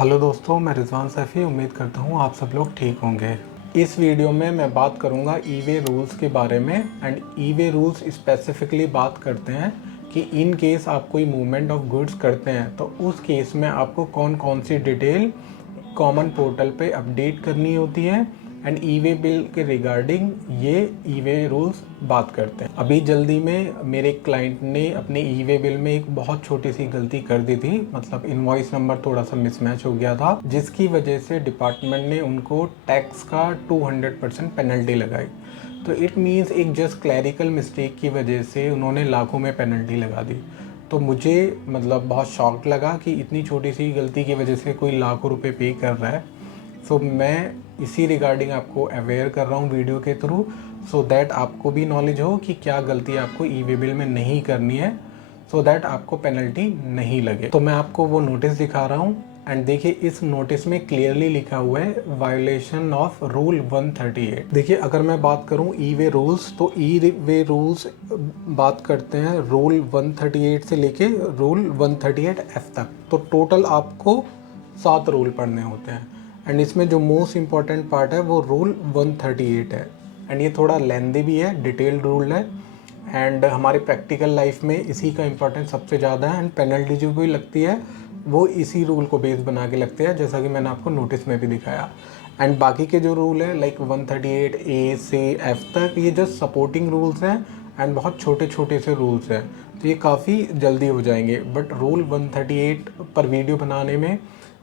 Hello दोस्तों, मैं रिजवान सैफ़ी उम्मीद करता हूँ आप सब लोग ठीक होंगे। इस वीडियो में मैं बात करूँगा ई वे रूल्स के बारे में and e way rules specifically बात करते हैं कि इन केस आप कोई मूवमेंट ऑफ गुड्स करते हैं तो उस केस में आपको कौन कौन सी डिटेल कॉमन पोर्टल पे अपडेट करनी होती है एंड ई वे बिल के रिगार्डिंग ये ई वे रूल्स बात करते हैं। अभी जल्दी में मेरे क्लाइंट ने अपने ई वे बिल में एक बहुत छोटी सी गलती कर दी थी, मतलब इनवॉइस नंबर थोड़ा सा मिसमैच हो गया था, जिसकी वजह से डिपार्टमेंट ने उनको टैक्स का 200% पेनल्टी लगाई। तो इट मीन्स एक जस्ट क्लैरिकल मिस्टेक की वजह से उन्होंने लाखों में पेनल्टी लगा दी। तो मुझे मतलब बहुत शॉक लगा कि इतनी छोटी सी गलती की वजह से कोई लाखों रुपए पे कर रहा है। सो मैं इसी रिगार्डिंग आपको अवेयर कर रहा हूँ वीडियो के थ्रू, सो दैट आपको भी नॉलेज हो कि क्या गलती आपको ई वे बिल में नहीं करनी है, सो दैट आपको पेनल्टी नहीं लगे। तो मैं आपको वो नोटिस दिखा रहा हूँ एंड देखिए इस नोटिस में क्लियरली लिखा हुआ है वायोलेशन ऑफ रूल 138। देखिए अगर मैं बात करूँ ई वे रूल्स, तो ई वे रूल्स बात करते हैं रूल 138 से लेके रूल 138F तक। तो टोटल आपको 7 रूल पढ़ने होते हैं एंड इसमें जो मोस्ट इम्पॉर्टेंट पार्ट है वो रूल 138 है एंड ये थोड़ा लेंदी भी है, डिटेल्ड रूल है एंड हमारे प्रैक्टिकल लाइफ में इसी का इम्पोर्टेंस सबसे ज़्यादा है एंड पेनल्टी जो भी लगती है वो इसी रूल को बेस बना के लगते हैं, जैसा कि मैंने आपको नोटिस में भी दिखाया। एंड बाकी के जो रूल है लाइक 138A से F तक ये जस्ट सपोर्टिंग रूल्स हैं एंड बहुत छोटे छोटे से रूल्स हैं, तो ये काफ़ी जल्दी हो जाएंगे। बट रूल 138 पर वीडियो बनाने में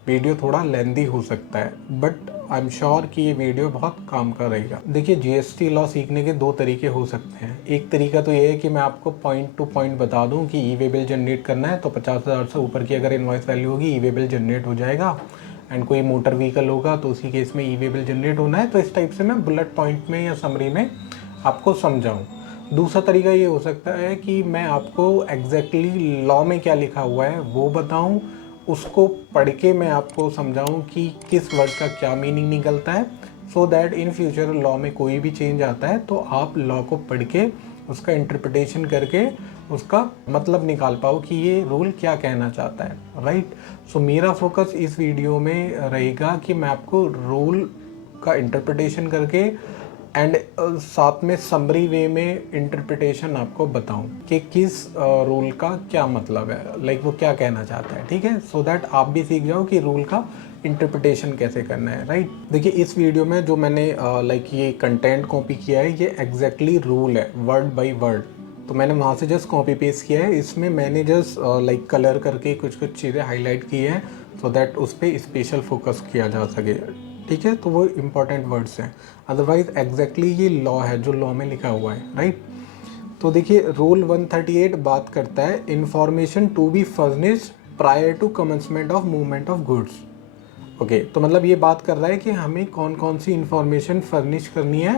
वीडियो थोड़ा लेंदी हो सकता है, बट आई एम श्योर कि ये वीडियो बहुत काम का रहेगा। देखिए जीएसटी लॉ सीखने के दो तरीके हो सकते हैं। एक तरीका तो ये है कि मैं आपको पॉइंट टू पॉइंट बता दूं कि ई वे बिल जनरेट करना है तो 50,000 से ऊपर की अगर इनवॉइस वैल्यू होगी ई वे बिल जनरेट हो जाएगा एंड कोई मोटर व्हीकल होगा तो उसी केस में ई वे बिल जनरेट होना है। तो इस टाइप से मैं बुलेट पॉइंट में या समरी में आपको समझाऊँ। दूसरा तरीका ये हो सकता है कि मैं आपको एग्जैक्टली लॉ में क्या लिखा हुआ है वो बताऊं, उसको पढ़ के मैं आपको समझाऊं कि किस वर्ड का क्या मीनिंग निकलता है, so that in future law में कोई भी चेंज आता है तो आप लॉ को पढ़ के उसका इंटरप्रिटेशन करके उसका मतलब निकाल पाओ कि ये रूल क्या कहना चाहता है, राइट। सो मेरा फोकस इस वीडियो में रहेगा कि मैं आपको रूल का इंटरप्रिटेशन करके एंड साथ में समरी वे में इंटरप्रिटेशन आपको बताऊं कि किस रूल का क्या मतलब है, लाइक वो क्या कहना चाहता है, ठीक है। सो दैट आप भी सीख जाओ कि रूल का इंटरप्रिटेशन कैसे करना है, राइट। देखिए इस वीडियो में जो मैंने लाइक ये कंटेंट कॉपी किया है ये एग्जैक्टली रूल है वर्ड बाय वर्ड, तो मैंने वहाँ से जस्ट कॉपी पेस्ट किया है। इसमें मैंने जस्ट लाइक कलर करके कुछ कुछ चीज़ें हाईलाइट की हैं सो दैट उस पर स्पेशल फोकस किया जा सके, ठीक है। तो वो इम्पॉर्टेंट वर्ड्स हैं, अदरवाइज एग्जैक्टली ये लॉ है जो लॉ में लिखा हुआ है, राइट। तो देखिए रूल 138 बात करता है information to be furnished prior to commencement of movement of goods. Okay, तो मतलब ये बात कर रहा है कि हमें कौन कौन सी इंफॉर्मेशन फर्निश करनी है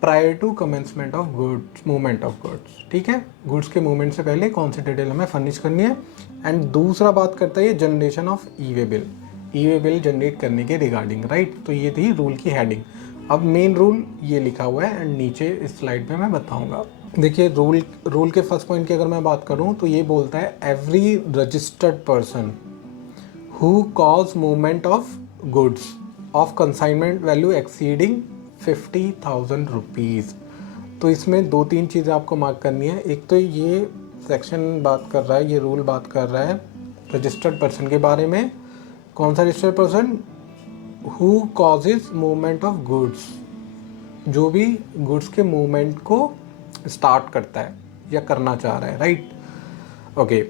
prior to commencement of goods, movement of goods, ठीक है। गुड्स के मूवमेंट से पहले कौन सी डिटेल हमें फर्निश करनी है। एंड दूसरा बात करता है ये generation of e way bill, E way bill generate करने के रिगार्डिंग, राइट। तो ये थी रूल की हेडिंग। अब मेन रूल ये लिखा हुआ है एंड नीचे इस स्लाइड पे मैं बताऊंगा। देखिए रूल के फर्स्ट पॉइंट की अगर मैं बात करूं तो ये बोलता है every registered person who cause movement of goods of consignment value exceeding 50,000 rupees. तो इसमें दो तीन चीज़ें आपको मार्क करनी है। एक तो ये सेक्शन बात कर रहा है, ये रूल बात कर रहा है रजिस्टर्ड पर्सन के बारे में। कौन सा registered person? Who causes movement of goods, जो भी गुड्स के मूवमेंट को स्टार्ट करता है या करना चाह रहा है, राइट। ओके,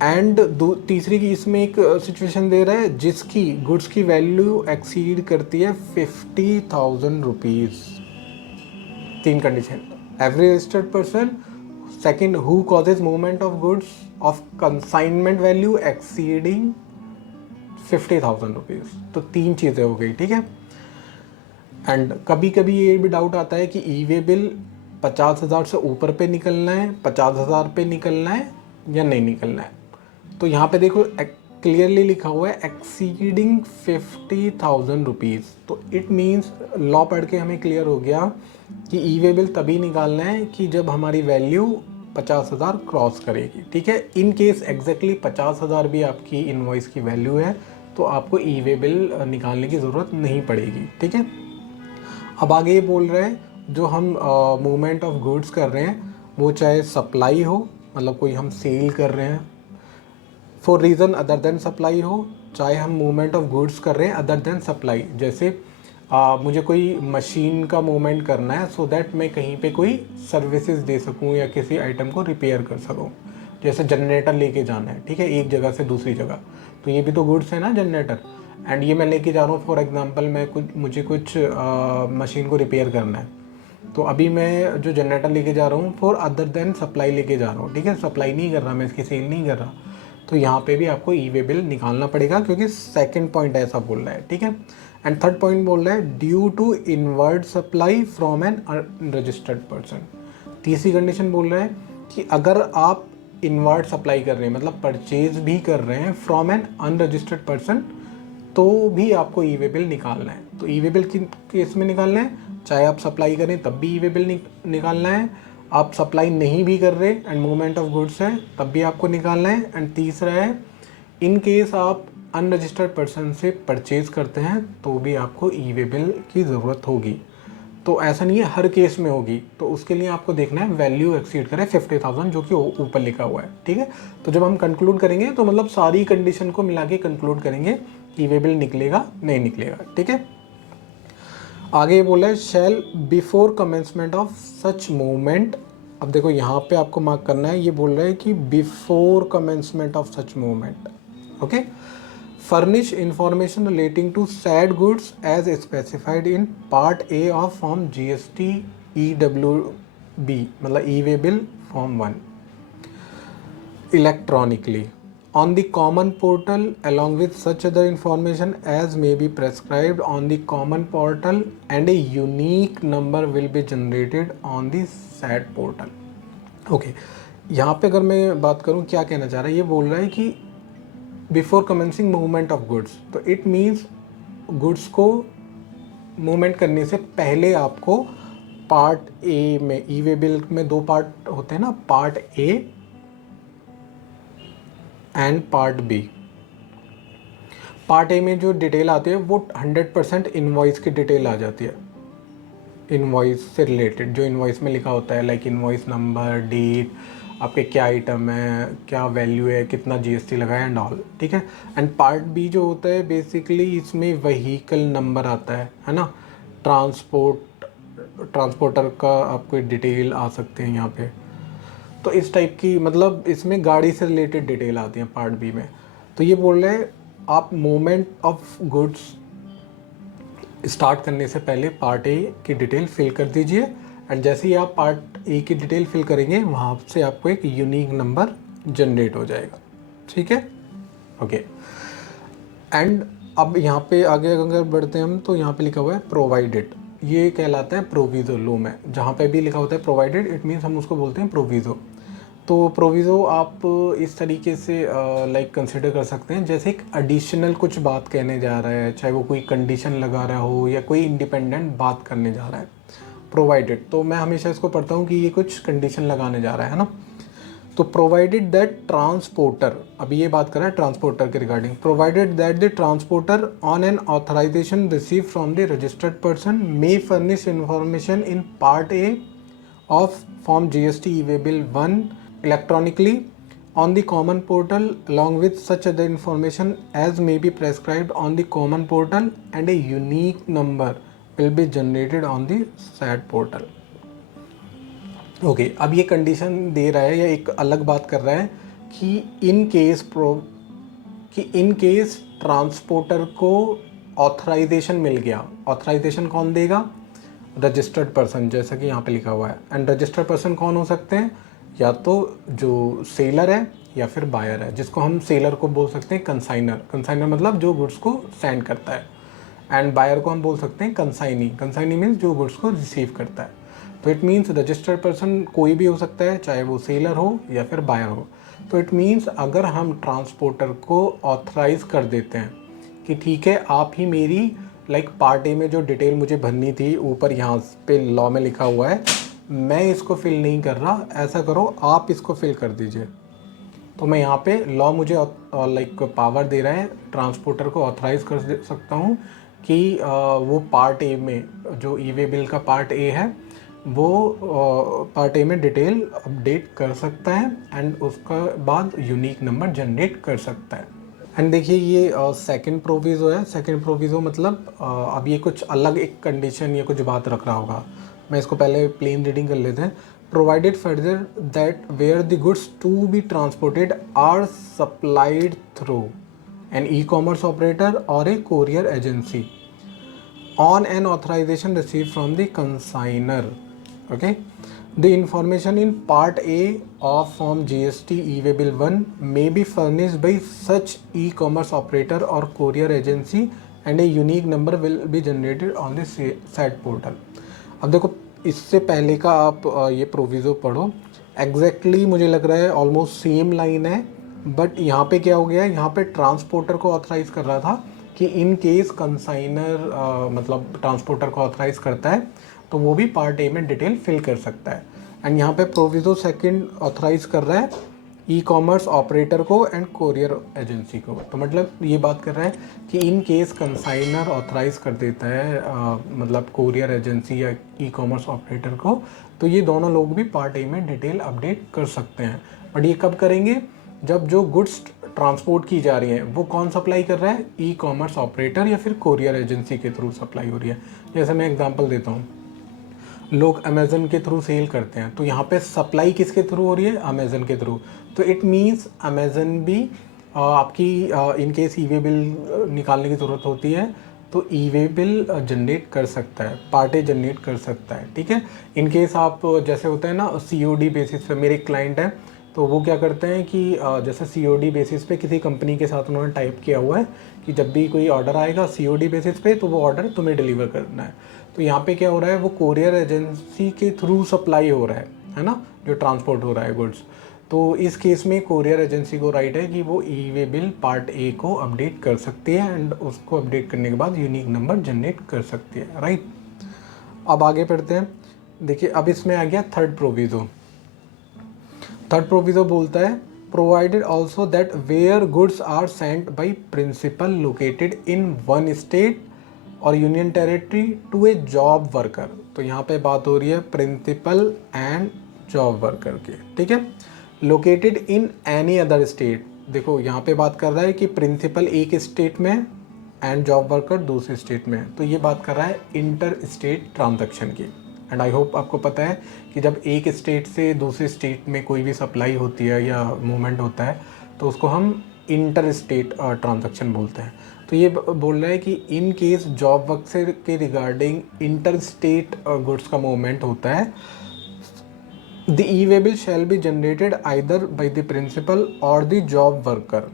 एंड तीसरी की इसमें एक सिचुएशन दे रहा है जिसकी गुड्स की वैल्यू एक्सीड करती है 50,000 रुपीज़। तीन condition, every registered person, second who causes movement of goods of consignment value exceeding 50,000 rupees. तो तीन चीज़ें हो गई, ठीक है। एंड कभी कभी ये भी डाउट आता है कि ई वे बिल 50,000 से ऊपर पे निकलना है, 50,000 पे निकलना है या नहीं निकलना है। तो यहाँ पे देखो क्लियरली लिखा हुआ है एक्सीडिंग 50,000 रुपीज़। तो इट मीन्स लॉ पढ़ के हमें क्लियर हो गया कि ई वे बिल तभी निकालना है कि जब हमारी वैल्यू 50,000 क्रॉस करेगी, ठीक है। इन केस एग्जैक्टली 50,000 भी आपकी इनवॉइस की वैल्यू है तो आपको ई वे बिल निकालने की ज़रूरत नहीं पड़ेगी। ठीक है, अब आगे ये बोल रहे हैं जो हम मूवमेंट ऑफ गुड्स कर रहे हैं वो चाहे सप्लाई हो, मतलब कोई हम सेल कर रहे हैं for reason other than supply हो, चाहे हम मूवमेंट ऑफ गुड्स कर रहे हैं अदर देन सप्लाई। जैसे मुझे कोई मशीन का मूवमेंट करना है सो दैट मैं कहीं पे कोई सर्विसेज दे सकूं या किसी आइटम को रिपेयर कर सकूं। जैसे जनरेटर लेके जाना है, ठीक है, एक जगह से दूसरी जगह, तो ये भी तो गुड्स है ना जनरेटर। एंड ये मैं लेके जा रहा हूँ फॉर एग्जांपल, मुझे कुछ मशीन को रिपेयर करना है, तो अभी मैं जो जनरेटर लेके जा रहा हूँ फॉर अदर देन सप्लाई लेके जा रहा हूँ। ठीक है, सप्लाई नहीं कर रहा मैं, इसकी सेल नहीं कर रहा, तो यहाँ पे भी आपको ई वे बिल निकालना पड़ेगा क्योंकि सेकंड पॉइंट ऐसा बोल रहा है। ठीक है, एंड थर्ड पॉइंट बोल रहा है due to inward supply from an unregistered person. तीसरी कंडीशन बोल रहा है कि अगर आप इनवर्ड सप्लाई कर रहे हैं, मतलब परचेज भी कर रहे हैं फ्रॉम एन अनरजिस्टर्ड पर्सन, तो भी आपको ई वे बिल निकालना है। तो ई वे बिल किन केस में निकालना है, चाहे आप सप्लाई करें तब भी ई वे बिल निकालना है, आप सप्लाई नहीं भी कर रहे एंड मूवमेंट ऑफ गुड्स है तब भी आपको निकालना है। एंड तीसरा है इन केस आप अनरजिस्टर्ड पर्सन से परचेज करते हैं तो भी आपको ई वे बिल की ज़रूरत होगी। तो ऐसा नहीं है हर केस में होगी, तो उसके लिए आपको देखना है वैल्यू एक्सीड करे 50,000 जो कि ऊपर लिखा हुआ है। ठीक है, तो जब हम कंक्लूड करेंगे तो मतलब सारी कंडीशन को मिला के कंक्लूड करेंगे ई वे बिल निकलेगा नहीं निकलेगा। ठीक है, आगे ये बोला है shall before commencement of such movement. अब देखो यहाँ पे आपको मार्क करना है, ये बोल रहा है कि before commencement of such movement, okay, furnish information relating to said goods as specified in part A of form GST EWB, मतलब e-way bill form 1 electronically on the common portal along with such other information as may be prescribed on the common portal, and a unique number will be generated on the said portal। Okay, यहाँ पे अगर मैं बात करूँ क्या कहना चाह रहा है, ये बोल रहा है कि before commencing movement of goods, तो इट मीन्स गुड्स को मूवमेंट करने से पहले आपको पार्ट ए में, ई वे बिल में दो पार्ट होते हैं ना, part A and part B. Part A में जो डिटेल आती है वो 100% इनवॉइस की डिटेल आ जाती है, इनवॉइस से रिलेटेड जो इनवॉइस में लिखा होता है, लाइक इनवॉइस नंबर, डेट, आपके क्या आइटम है, क्या वैल्यू है, कितना जीएसटी लगा है एंड ऑल। ठीक है, एंड पार्ट बी जो होता है बेसिकली इसमें व्हीकल नंबर आता है ना, ट्रांसपोर्टर का आपको डिटेल आ सकते हैं यहाँ पे, तो इस टाइप की, मतलब इसमें गाड़ी से रिलेटेड डिटेल आती है पार्ट बी में। तो ये बोल रहे हैं आप मूवमेंट ऑफ गुड्स स्टार्ट करने से पहले पार्ट ए की डिटेल फिल कर दीजिए, एंड जैसे ही आप पार्ट ए की डिटेल फिल करेंगे वहाँ से आपको एक यूनिक नंबर जनरेट हो जाएगा। ठीक है, ओके, एंड अब यहाँ पे आगे अगर बढ़ते हैं हम, तो यहाँ पे लिखा हुआ है प्रोवाइडेड, ये कहलाता है प्रोविज़ो लो में। जहाँ पे भी लिखा होता है प्रोवाइडेड इट मीन्स हम उसको बोलते हैं प्रोविज़ो। तो प्रोविज़ो आप इस तरीके से लाइक कंसिडर कर सकते हैं जैसे एक एडिशनल कुछ बात कहने जा रहा है, चाहे वो कोई कंडीशन लगा रहा हो या कोई इंडिपेंडेंट बात करने जा रहा है। प्रोवाइडेड, तो मैं हमेशा इसको पढ़ता हूँ कि ये कुछ कंडीशन लगाने जा रहा है ना। तो प्रोवाइडेड दैट ट्रांसपोर्टर, अभी ये बात कर रहा है ट्रांसपोर्टर के regarding, provided that the transporter on an authorisation receive from the registered person may furnish information in part A of form GST e way bill 1 electronically on the common portal along with such other information as may be prescribed on the common portal, and a unique number will be generated on the said portal। Okay, अब ये condition दे रहा है या एक अलग बात कर रहा है कि इन केस ट्रांसपोर्टर को ऑथराइजेशन मिल गया। ऑथराइजेशन कौन देगा, रजिस्टर्ड पर्सन, जैसा कि यहाँ पे लिखा हुआ है। एंड रजिस्टर्ड पर्सन कौन हो सकते हैं, या तो जो सेलर है या फिर बायर है, जिसको हम सेलर को बोल सकते हैं कंसाइनर, कंसाइनर मतलब जो गुड्स को सेंड करता है, एंड बायर को हम बोल सकते हैं कंसाइनी, कंसाइनी मीन्स जो गुड्स को रिसीव करता है। तो इट मीन्स रजिस्टर्ड पर्सन कोई भी हो सकता है, चाहे वो सेलर हो या फिर बायर हो। तो इट मीन्स अगर हम ट्रांसपोर्टर को ऑथराइज कर देते हैं कि ठीक है आप ही मेरी लाइक पार्ट ए में जो डिटेल मुझे भरनी थी, ऊपर यहाँ पे लॉ में लिखा हुआ है, मैं इसको फिल नहीं कर रहा, ऐसा करो आप इसको फिल कर दीजिए, तो मैं यहाँ पे लॉ मुझे लाइक पावर दे रहा है, ट्रांसपोर्टर को ऑथराइज कर सकता हूँ कि वो पार्ट ए में, जो ई वे बिल का पार्ट ए है, वो पार्ट ए में डिटेल अपडेट कर सकता है एंड उसका बाद यूनिक नंबर जनरेट कर सकता है। एंड देखिए ये सेकंड प्रोविज़ो है। सेकंड प्रोविज़ो मतलब अब ये कुछ अलग एक कंडीशन या कुछ बात रख रहा होगा। मैं इसको पहले प्लेन रीडिंग कर लेते हैं। Provided further that where the goods to be transported are supplied through an e commerce operator or a courier agency on an authorization received from the consignor. Okay, the information in part A of form GST e-way bill 1 may be furnished by such e-commerce operator or courier agency and a unique number will be generated on the said portal. अब देखो इससे पहले का आप ये proviso पढ़ो, exactly मुझे लग रहा है ऑलमोस्ट सेम लाइन है, बट यहाँ पे क्या हो गया है, यहाँ पे ट्रांसपोर्टर को ऑथराइज़ कर रहा था कि इन केस कंसाइनर मतलब ट्रांसपोर्टर को ऑथराइज करता है तो वो भी पार्ट ए में डिटेल फिल कर सकता है। एंड यहाँ पे प्रोविज़ो सेकंड ऑथराइज कर रहा है ई कॉमर्स ऑपरेटर को एंड कोरियर एजेंसी को। तो मतलब ये बात कर रहा है कि इन केस कंसाइनर ऑथराइज कर देता है मतलब कोरियर एजेंसी या ई कॉमर्स ऑपरेटर को, तो ये दोनों लोग भी पार्ट ए में डिटेल अपडेट कर सकते हैं। बट ये कब करेंगे, जब जो गुड्स ट्रांसपोर्ट की जा रही है वो कौन सप्लाई कर रहा है, ई कॉमर्स ऑपरेटर या फिर कोरियर एजेंसी के थ्रू सप्लाई हो रही है। जैसे मैं एग्जांपल देता हूँ, लोग अमेज़न के थ्रू सेल करते हैं, तो यहाँ पे सप्लाई किसके थ्रू हो रही है, अमेज़न के थ्रू। तो इट मीन्स अमेज़न भी आपकी in case E way bill निकालने की ज़रूरत होती है तो ई वे बिल जनरेट कर सकता है, पार्ट ए जनरेट कर सकता है। ठीक है, इन केस आप जैसे होता है ना COD बेसिस पे, मेरे क्लाइंट है तो वो क्या करते हैं कि जैसे COD बेसिस पे किसी कंपनी के साथ उन्होंने टाइप किया हुआ है कि जब भी कोई ऑर्डर आएगा COD बेसिस पे तो वो ऑर्डर तुम्हें डिलीवर करना है। तो यहाँ पे क्या हो रहा है, वो कोरियर एजेंसी के थ्रू सप्लाई हो रहा है ना, जो ट्रांसपोर्ट हो रहा है गुड्स। तो इस केस में कोरियर एजेंसी को राइट है कि वो ई वे बिल पार्ट ए को अपडेट कर सकती है एंड उसको अपडेट करने के बाद यूनिक नंबर जनरेट कर सकती है, राइट। अब आगे पढ़ते हैं। देखिए अब इसमें आ गया थर्ड प्रोविज़ो। थर्ड प्रोविज़ो बोलता है provided also that where goods are sent by principal located in one state or union territory to a job worker. तो यहाँ पे बात हो रही है प्रिंसिपल एंड जॉब वर्कर की, ठीक है। Located in any other state, देखो यहाँ पे बात कर रहा है कि प्रिंसिपल एक स्टेट में एंड जॉब वर्कर दूसरे स्टेट में, तो ये बात कर रहा है इंटर स्टेट ट्रांजैक्शन की। एंड आई होप आपको पता है कि जब एक स्टेट से दूसरे स्टेट में कोई भी सप्लाई होती है या मूवमेंट होता है तो उसको हम इंटर स्टेट ट्रांजैक्शन बोलते हैं। तो ये बोल रहा है कि इन केस जॉब वर्क से के रिगार्डिंग इंटर स्टेट गुड्स का मूवमेंट होता है, the E way bill shall be generated either by the principal or the job worker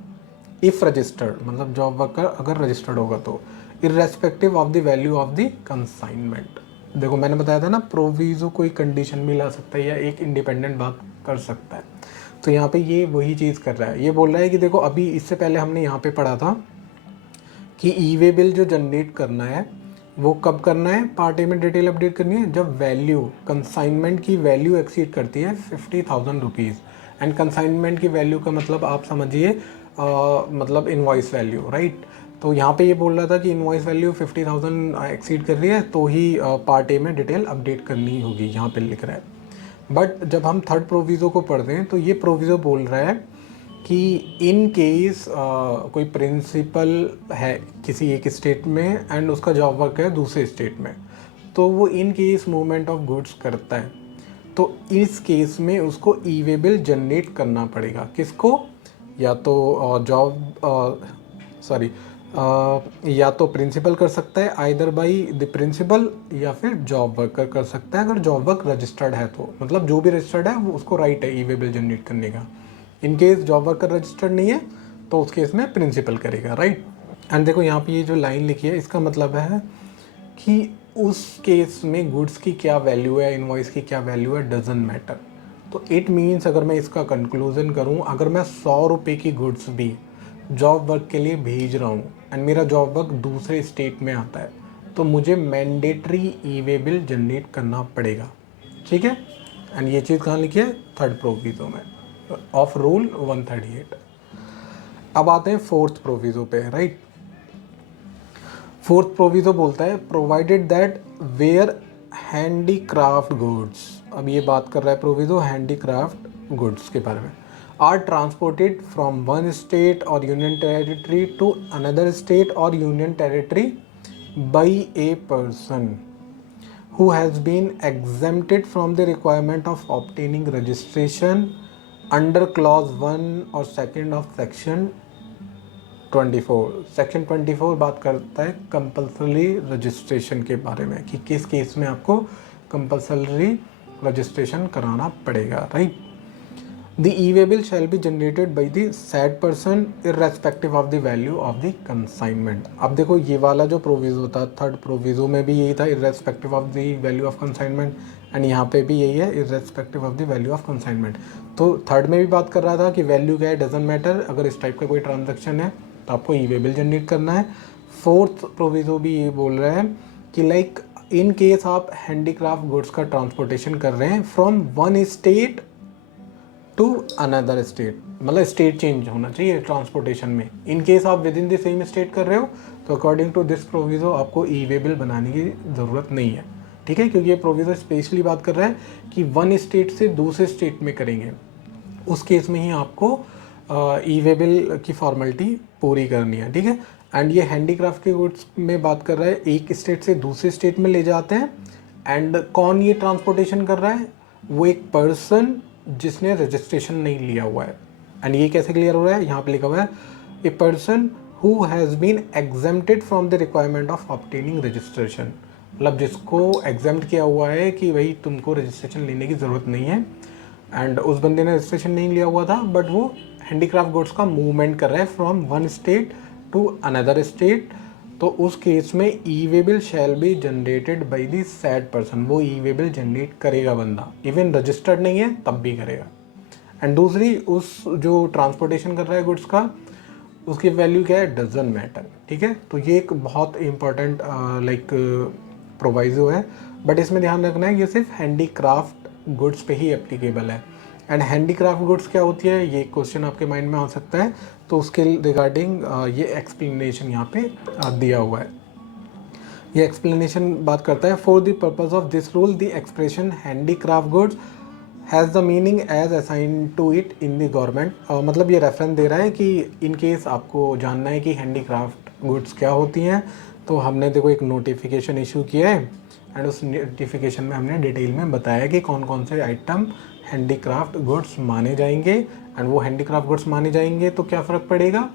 if registered, मतलब जॉब वर्कर अगर रजिस्टर्ड होगा तो, irrespective of the value of the consignment. देखो मैंने बताया था ना, प्रोविज़ो कोई कंडीशन भी ला सकता है या एक इंडिपेंडेंट बात कर सकता है। तो यहाँ पे ये वही चीज़ कर रहा है। ये बोल रहा है कि देखो अभी इससे पहले हमने यहाँ पे पढ़ा था कि ई वे बिल जो जनरेट करना है वो कब करना है, पार्ट ए में डिटेल अपडेट करनी है जब वैल्यू कंसाइनमेंट की वैल्यू एक्सीड करती है 50,000 रुपीज़। एंड कंसाइनमेंट की वैल्यू का मतलब आप समझिए मतलब इनवॉइस वैल्यू, राइट। तो यहाँ पे ये बोल रहा था कि इनवॉइस वैल्यू 50,000 एक्सीड कर रही है तो ही पार्ट ए में डिटेल अपडेट करनी होगी, यहाँ पे लिख रहा है। बट जब हम थर्ड प्रोविज़ो को पढ़ते हैं तो ये प्रोविज़ो बोल रहा है कि इन केस कोई प्रिंसिपल है किसी एक स्टेट में एंड उसका जॉब वर्क है दूसरे स्टेट में, तो वो in case movement of goods करता है, तो इस केस में उसको ई वे बिल जनरेट करना पड़ेगा। किसको, या तो या तो प्रिंसिपल कर सकता है आइदर बाई द प्रिंसिपल या फिर जॉब वर्कर कर सकता है अगर जॉब वर्क रजिस्टर्ड है तो, मतलब जो भी रजिस्टर्ड है वो उसको राइट है ई वे बिल जनरेट करने का। In case job worker registered नहीं है तो उस केस में प्रिंसिपल करेगा, राइट। एंड देखो यहाँ पे ये जो लाइन लिखी है इसका मतलब है कि उस केस में गुड्स की क्या वैल्यू है, इनवॉइस की क्या वैल्यू है, डजंट मैटर। तो इट मीन्स अगर मैं इसका कंक्लूजन करूँ, अगर मैं 100 रुपये की गुड्स भी जॉब वर्क के लिए भेज रहा हूँ एंड मेरा जॉब वर्क दूसरे स्टेट में आता है तो मुझे मैंडेटरी ई वे बिल जनरेट करना पड़ेगा, ठीक है। एंड ये चीज़ कहाँ लिखी है, थर्ड प्रोविज़ो में, ऑफ रूल 138। अब आते हैं फोर्थ प्रोविजो पे, राइट। फोर्थ प्रोविजो बोलता है provided that where handicraft goods, अब ये बात कर रहा है प्रोविजो हैंडीक्राफ्ट गुड्स के बारे में, are transported from one state or union territory to another state or union territory by a person who has been exempted from the requirement of obtaining registration under clause 1 or 2 of section 24। Section 24 बात करता है compulsory registration के बारे में कि किस case में आपको कंपल्सरी रजिस्ट्रेशन कराना पड़ेगा, right. The e-way shall be generated by the said person irrespective of the value of the consignment। अब देखो ये वाला जो प्रोविज़ो था थर्ड प्रोविज़ो में भी यही था irrespective of the value of consignment, and यहाँ पे भी यही है irrespective of the value of consignment। तो थर्ड में भी बात कर रहा था कि वैल्यू क्या है डजेंट मैटर, अगर इस टाइप का कोई ट्रांजेक्शन है तो आपको ई-वे बिल जनरेट करना है। फोर्थ प्रोविज़ो भी ये बोल रहा है कि लाइक इन केस आप हैंडीक्राफ्ट गुड्स का ट्रांसपोर्टेशन कर रहे हैं from one state to another state, मतलब स्टेट चेंज होना चाहिए ट्रांसपोर्टेशन में। इन केस आप within the same state कर रहे हो तो अकॉर्डिंग टू दिस प्रोविज़ो आपको ई-वे बिल बनाने की ज़रूरत नहीं है, ठीक है, क्योंकि ये प्रोविज़ो स्पेशली बात कर रहा है कि वन स्टेट से दूसरे स्टेट में करेंगे, उस केस में ही आपको ई-वे बिल की फॉर्मेलिटी पूरी करनी है, ठीक है। एंड ये हैंडीक्राफ्ट के गुड्स में बात कर रहा है एक स्टेट से दूसरे स्टेट में ले जाते हैं, एंड कौन ये ट्रांसपोर्टेशन कर रहा है, वो एक पर्सन जिसने रजिस्ट्रेशन नहीं लिया हुआ है। एंड ये कैसे क्लियर हो रहा है, यहाँ पे लिखा हुआ है a person who has been exempted from the requirement of obtaining registration, मतलब जिसको एग्जेम्प्ट किया हुआ है कि भाई तुमको रजिस्ट्रेशन लेने की ज़रूरत नहीं है, एंड उस बंदे ने रजिस्ट्रेशन नहीं लिया हुआ था बट वो हैंडीक्राफ्ट गुड्स का मूवमेंट कर रहा है from one state to another state, तो उस केस में e way bill shall be generated by the said person, वो ई-वे बिल जनरेट करेगा बंदा, इवन रजिस्टर्ड नहीं है तब भी करेगा। एंड दूसरी उस जो ट्रांसपोर्टेशन कर रहा है गुड्स का उसकी वैल्यू क्या है डजंट मैटर, ठीक है। तो ये एक बहुत इंपॉर्टेंट लाइक प्रोवाइजो है, बट इसमें ध्यान रखना है ये सिर्फ हैंडीक्राफ्ट गुड्स पे ही एप्लीकेबल है। एंड हैंडीक्राफ्ट गुड्स क्या होती है ये क्वेश्चन आपके माइंड में आ सकता है, तो उसके रिगार्डिंग ये एक्सप्लेनेशन यहाँ पे दिया हुआ है। ये एक्सप्लेनेशन बात करता है for the purpose of this rule the expression handicraft goods has the meaning as assign to it in the government, मतलब ये रेफरेंस दे रहा है कि इन केस आपको जानना है कि हैंडीक्राफ्ट गुड्स क्या होती हैं, तो हमने देखो एक नोटिफिकेशन इशू किया है एंड उस नोटिफिकेशन में हमने डिटेल में बताया कि कौन कौन से आइटम हैंडीक्राफ्ट गुड्स माने जाएंगे, एंड वो हैंडीक्राफ्ट गुड्स माने जाएंगे तो क्या फ़र्क पड़ेगा,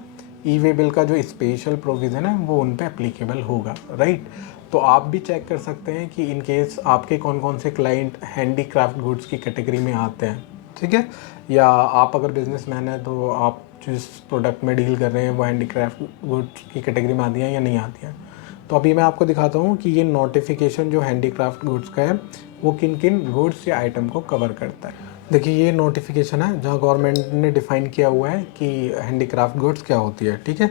ई-वे बिल का जो स्पेशल प्रोविज़न है वो उन पे एप्लीकेबल होगा, राइट। तो आप भी चेक कर सकते हैं कि इन केस आपके कौन कौन से क्लाइंट हैंडीक्राफ्ट गुड्स की कैटेगरी में आते हैं, ठीक है, या आप अगर बिजनेसमैन है तो आप जिस प्रोडक्ट में डील कर रहे हैं वो हैंडीक्राफ्ट गुड्स की कैटेगरी में आती हैं या नहीं आती हैं। तो अभी मैं आपको दिखाता हूँ कि ये नोटिफिकेशन जो हैंडीक्राफ्ट गुड्स का है वो किन किन गुड्स या आइटम को कवर करता है। देखिए ये नोटिफिकेशन है जहाँ गवर्नमेंट ने डिफ़ाइन किया हुआ है कि हैंडीक्राफ्ट गुड्स क्या होती है, ठीक है।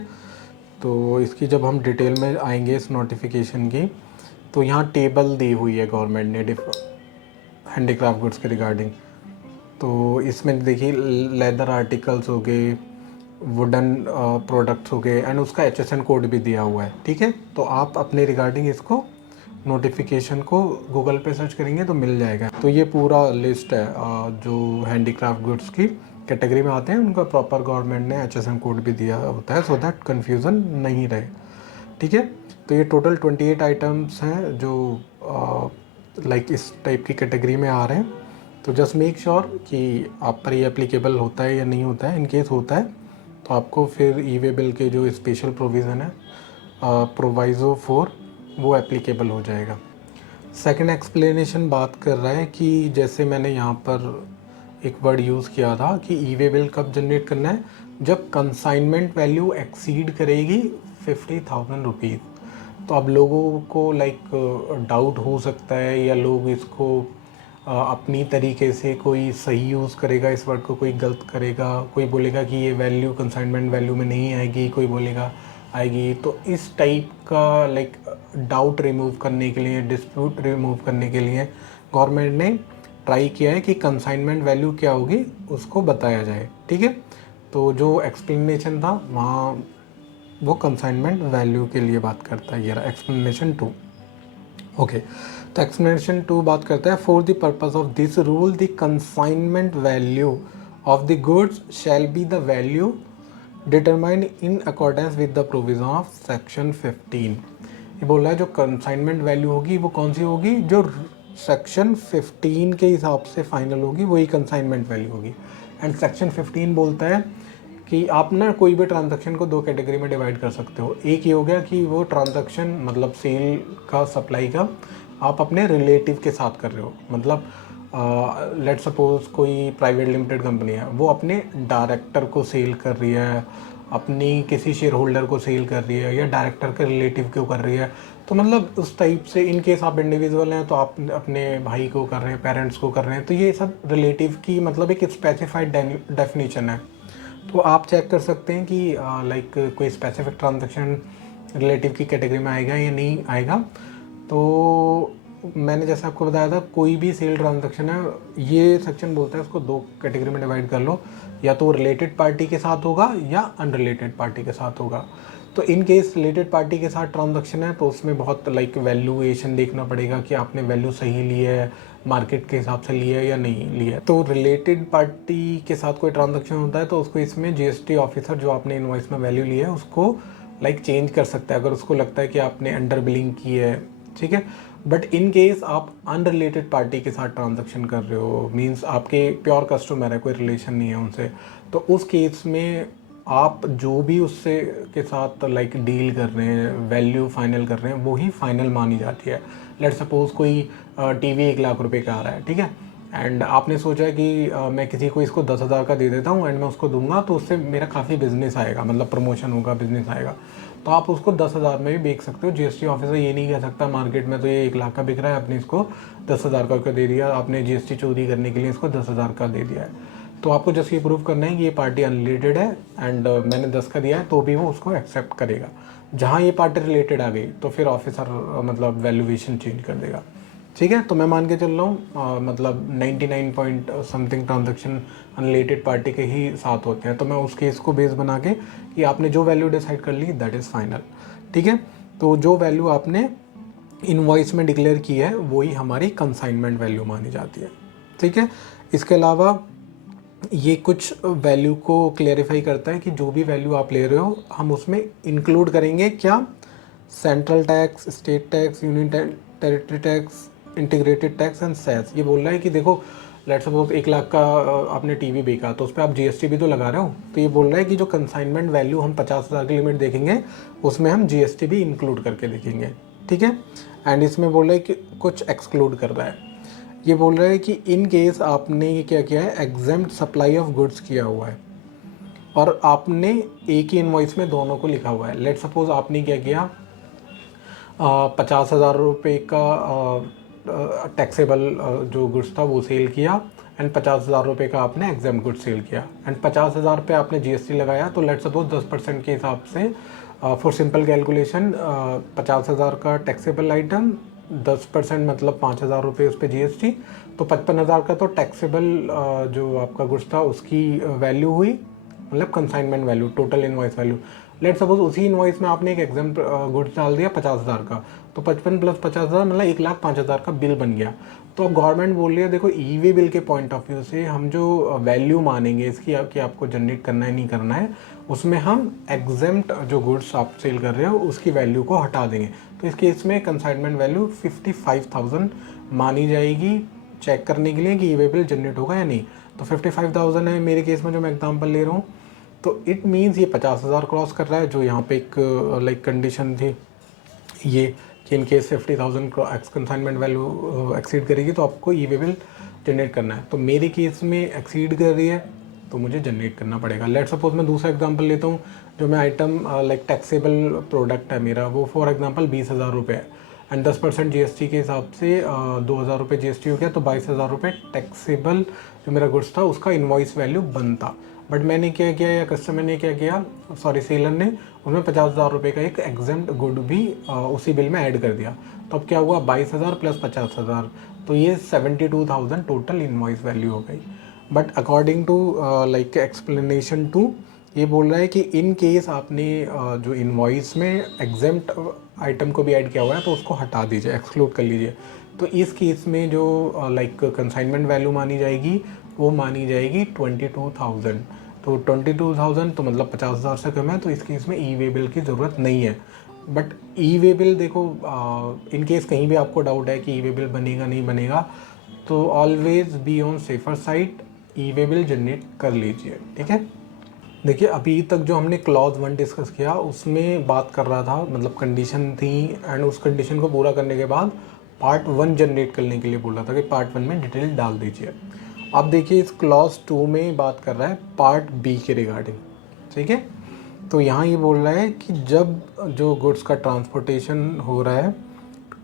तो इसकी जब हम डिटेल में आएंगे इस नोटिफिकेशन की, तो यहाँ टेबल दी हुई है गवर्नमेंट ने हैंडीक्राफ्ट गुड्स के रिगार्डिंग। तो इसमें देखिए लेदर आर्टिकल्स हो गए, वुडन प्रोडक्ट्स हो गए, एंड उसका HSN कोड भी दिया हुआ है, ठीक है। तो आप अपने रिगार्डिंग इसको नोटिफिकेशन को गूगल पे सर्च करेंगे तो मिल जाएगा। तो ये पूरा लिस्ट है जो हैंडीक्राफ्ट गुड्स की कैटेगरी में आते हैं, उनका प्रॉपर गवर्नमेंट ने HSN कोड भी दिया होता है सो दैट कन्फ्यूज़न नहीं रहे, ठीक है। तो ये टोटल 28 आइटम्स हैं जो लाइक इस टाइप की कैटेगरी में आ रहे हैं। तो जस्ट मेक श्योर कि आप पर ये एप्लीकेबल होता है या नहीं होता है। इन केस होता है तो आपको फिर ई-वे बिल के जो स्पेशल प्रोविज़न है प्रोवाइज़ो 4 वो एप्लीकेबल हो जाएगा। सेकंड एक्सप्लेनेशन बात कर रहा है कि जैसे मैंने यहाँ पर एक वर्ड यूज़ किया था कि ई-वे बिल कब जनरेट करना है, जब कंसाइनमेंट वैल्यू एक्सीड करेगी 50,000 रुपीज़। तो अब लोगों को लाइक डाउट हो सकता है या लोग इसको अपनी तरीके से कोई सही यूज़ करेगा इस वर्ड को, कोई गलत करेगा, कोई बोलेगा कि ये वैल्यू कंसाइनमेंट वैल्यू में नहीं आएगी, कोई बोलेगा आएगी। तो इस टाइप का लाइक डाउट रिमूव करने के लिए, डिस्प्यूट रिमूव करने के लिए गवर्नमेंट ने ट्राई किया है कि कंसाइनमेंट वैल्यू क्या होगी उसको बताया जाए, ठीक है। तो जो एक्सप्लेनेशन था वहाँ वो कंसाइनमेंट वैल्यू के लिए बात करता है। ये रहा एक्सप्लेनेशन 2। ओके, तो एक्सप्लेनेशन 2 बात करता है, for the purpose of this rule the consignment value of the goods shall be the value determined in accordance with the provision of section 15। ये बोल रहा है जो कंसाइनमेंट वैल्यू होगी वो कौन सी होगी, जो सेक्शन 15 के हिसाब से फाइनल होगी वही कंसाइनमेंट वैल्यू होगी। एंड सेक्शन 15 बोलता है कि आप ना कोई भी ट्रांजैक्शन को दो कैटेगरी में डिवाइड कर सकते हो। एक ये हो गया कि वो ट्रांजैक्शन मतलब सेल का, सप्लाई का आप अपने रिलेटिव के साथ कर रहे हो, मतलब लेट सपोज कोई प्राइवेट लिमिटेड कंपनी है, वो अपने डायरेक्टर को सेल कर रही है, अपनी किसी शेयर होल्डर को सेल कर रही है, या डायरेक्टर के रिलेटिव को कर रही है। तो मतलब उस टाइप से, इन केस आप इंडिविजुअल हैं तो आप अपने भाई को कर रहे हैं, पेरेंट्स को कर रहे हैं, तो ये सब रिलेटिव की मतलब एक स्पेसिफाइड डेफिनेशन है। तो आप चेक कर सकते हैं कि लाइक कोई स्पेसिफिक ट्रांजैक्शन रिलेटिव की कैटेगरी में आएगा या नहीं आएगा। तो मैंने जैसे आपको बताया था, कोई भी सेल ट्रांजैक्शन है, ये सेक्शन बोलता है उसको दो कैटेगरी में डिवाइड कर लो, या तो रिलेटेड पार्टी के साथ होगा या अनरिलेटेड पार्टी के साथ होगा। तो इन केस रिलेटेड पार्टी के साथ ट्रांजैक्शन है तो उसमें बहुत लाइक वैल्यूएशन देखना पड़ेगा कि आपने वैल्यू सही ली है, मार्केट के हिसाब से लिया है या नहीं लिया है। तो रिलेटेड पार्टी के साथ कोई ट्रांजैक्शन होता है तो उसको इसमें जीएसटी ऑफिसर जो आपने इनवॉइस में वैल्यू ली है उसको लाइक चेंज कर सकता है अगर उसको लगता है कि आपने अंडर बिलिंग की है, ठीक है। बट इन केस आप अनरिलेटेड पार्टी के साथ ट्रांजैक्शन कर रहे हो, मींस आपके प्योर कस्टमर है, कोई रिलेशन नहीं है उनसे, तो उस केस में आप जो भी उससे के साथ लाइक डील कर रहे हैं, वैल्यू फाइनल कर रहे हैं, वो ही फाइनल मानी जाती है। लेट सपोज कोई टीवी 1 लाख रुपए का आ रहा है, ठीक है, एंड आपने सोचा कि मैं किसी को इसको 10,000 का दे देता हूँ एंड मैं उसको दूंगा तो उससे मेरा काफ़ी बिजनेस आएगा, मतलब प्रमोशन होगा, बिजनेस आएगा, तो आप उसको 10,000 में भी बेच सकते हो। जीएसटी ऑफिसर ये नहीं कह सकता मार्केट में तो ये 1 लाख का बिक रहा है, आपने इसको 10,000 का दे दिया, आपने जीएसटी चोरी करने के लिए इसको 10,000 का दे दिया है। तो आपको जस्ट ये प्रूव करना है कि ये पार्टी अनरिलेटेड है एंड मैंने 10 का दिया है तो भी वो उसको एक्सेप्ट करेगा। जहाँ ये पार्टी रिलेटेड आ गई तो फिर ऑफिसर मतलब वैल्यूएशन चेंज कर देगा, ठीक है। तो मैं मान के चल रहा हूँ मतलब 99 point something transaction unrelated party के ही साथ होते हैं, तो मैं उस केस को बेस बना के कि आपने जो वैल्यू डिसाइड कर ली दैट इज़ फाइनल, ठीक है। तो जो वैल्यू आपने इनवॉइस में डिक्लेयर की है वही हमारी कंसाइनमेंट वैल्यू मानी जाती है, ठीक है। इसके अलावा ये कुछ वैल्यू को क्लेरिफाई करता है कि जो भी वैल्यू आप ले रहे हो हम उसमें इंक्लूड करेंगे क्या, central tax, state tax, union territory tax, integrated tax and cess. ये बोल रहा है कि देखो लेट सपोज 1 लाख का आपने टीवी बेचा तो उस पर आप जीएसटी भी तो लगा रहे हो, तो ये बोल रहा है कि जो कंसाइनमेंट वैल्यू हम 50,000 की लिमिट देखेंगे उसमें हम जीएसटी भी इंक्लूड करके देखेंगे, ठीक है। एंड इसमें बोल रहा है कि कुछ एक्सक्लूड कर रहा है। ये बोल रहा है कि इन केस आपने ये क्या किया है, एग्जेम्प्ट सप्लाई ऑफ गुड्स किया हुआ है और आपने एक ही इनवॉइस में दोनों को लिखा हुआ है। लेट सपोज आपने क्या किया, 50,000 रुपये का टैक्सेबल जो गुड्स था वो सेल किया एंड 50,000 रुपये का आपने एग्जाम गुड्स सेल किया एंड 50,000 पे आपने जीएसटी लगाया। तो लेट सपोज 10% के हिसाब से फॉर सिंपल कैलकुलेशन 50,000 का टैक्सेबल आइटम, 10% मतलब 5,000 रुपये उस पर जीएसटी, तो 55,000 का तो टैक्सेबल जो आपका गुड्स था उसकी वैल्यू हुई, मतलब consignment value, total invoice value. Let suppose उसी इनवॉइस में आपने एक एग्जाम गुड्स डाल दिया 50,000 का, तो 55 + 50,000 मतलब 1,05,000 का बिल बन गया। तो अब गवर्नमेंट बोल रही है देखो ई वे बिल के पॉइंट ऑफ व्यू से हम जो वैल्यू मानेंगे इसकी कि आपको जनरेट करना है नहीं करना है, उसमें हम एग्जेम्प्ट जो गुड्स आप सेल कर रहे हो उसकी वैल्यू को हटा देंगे। तो इस केस में कंसाइनमेंट वैल्यू 55,000 मानी जाएगी चेक करने के लिए कि ई वे बिल जनरेट होगा या नहीं। तो 55,000 है मेरे केस में जो मैं एग्जाम्पल ले रहा हूँ, तो इट मीन्स ये 50,000 क्रॉस कर रहा है, जो यहाँ पे एक लाइक कंडीशन थी ये कि in case 50,000 consignment value exceed करेगी तो आपको ई वे बिल जनरेट करना है। तो मेरे केस में एक्सीड कर रही है तो मुझे जनरेट करना पड़ेगा। लेट सपोज मैं दूसरा एग्जांपल लेता हूँ, जो मैं आइटम लाइक टैक्सेबल प्रोडक्ट है मेरा, वो फॉर एग्जांपल 20,000 रुपये है एंड 10% जीएसटी के हिसाब से 2,000 रुपये जीएसटी हो गया, तो 22,000 रुपये टैक्सेबल जो मेरा गुड्स था उसका इन्वॉइस वैल्यू बनता। बट मैंने क्या किया या कस्टमर ने क्या किया, सॉरी सेलर ने उनमें 50,000 रुपये का एक एग्जेम्प्ट गुड भी उसी बिल में ऐड कर दिया। तो अब क्या हुआ, 22,000 प्लस 50,000, तो ये 72,000 टोटल इनवॉइस वैल्यू हो गई। But according to like explanation 2 ये बोल रहा है कि इन केस आपने जो इनवॉइस में एग्जेम्प्ट आइटम को भी ऐड किया हुआ है तो उसको हटा दीजिए, एक्सक्लूड कर लीजिए। तो इस केस में जो लाइक कंसाइनमेंट वैल्यू मानी जाएगी वो मानी जाएगी 22,000। तो 22,000 तो मतलब 50,000 से कम है, तो इस केस में ई वे बिल की ज़रूरत नहीं है। बट ई वे बिल देखो, इन केस कहीं भी आपको डाउट है कि ई वे बिल बनेगा नहीं बनेगा, तो always be on safer side, E way bill generate कर लीजिए, ठीक है। देखिए अभी तक जो हमने क्लॉज 1 डिस्कस किया उसमें बात कर रहा था, मतलब कंडीशन थी, एंड उस कंडीशन को पूरा करने के बाद पार्ट 1 जनरेट करने के लिए बोला था कि पार्ट 1 में डिटेल डाल दीजिए। अब देखिए इस क्लॉज 2 में बात कर रहा है पार्ट बी के रिगार्डिंग, ठीक है। तो यहाँ ये बोल रहा है कि जब जो गुड्स का ट्रांसपोर्टेशन हो रहा है,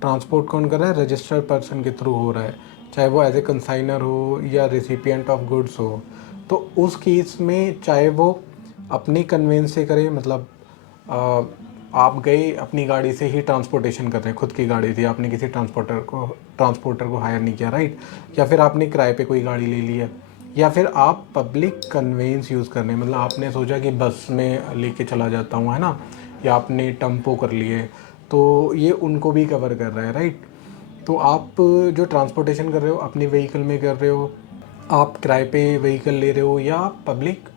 ट्रांसपोर्ट कौन कर रहा है, रजिस्टर्ड पर्सन के थ्रू हो रहा है, चाहे वो एज ए कंसाइनर हो या रिसिपिएंट ऑफ गुड्स हो, तो उस केस में चाहे वो अपनी कन्वेंस से करे, मतलब आप गए अपनी गाड़ी से ही ट्रांसपोर्टेशन कर रहे हैं, खुद की गाड़ी थी, आपने किसी ट्रांसपोर्टर को हायर नहीं किया, राइट, या फिर आपने किराए पे कोई गाड़ी ले ली है, या फिर आप पब्लिक कन्वेंस यूज़ कर रहे हैं, मतलब आपने सोचा कि बस में लेके चला जाता हूँ, है ना, या आपने टेम्पो कर लिए, तो ये उनको भी कवर कर रहा है, राइट। तो आप जो ट्रांसपोर्टेशन कर रहे हो अपनी व्हीकल में कर रहे हो, आप किराए पे व्हीकल ले रहे हो या पब्लिक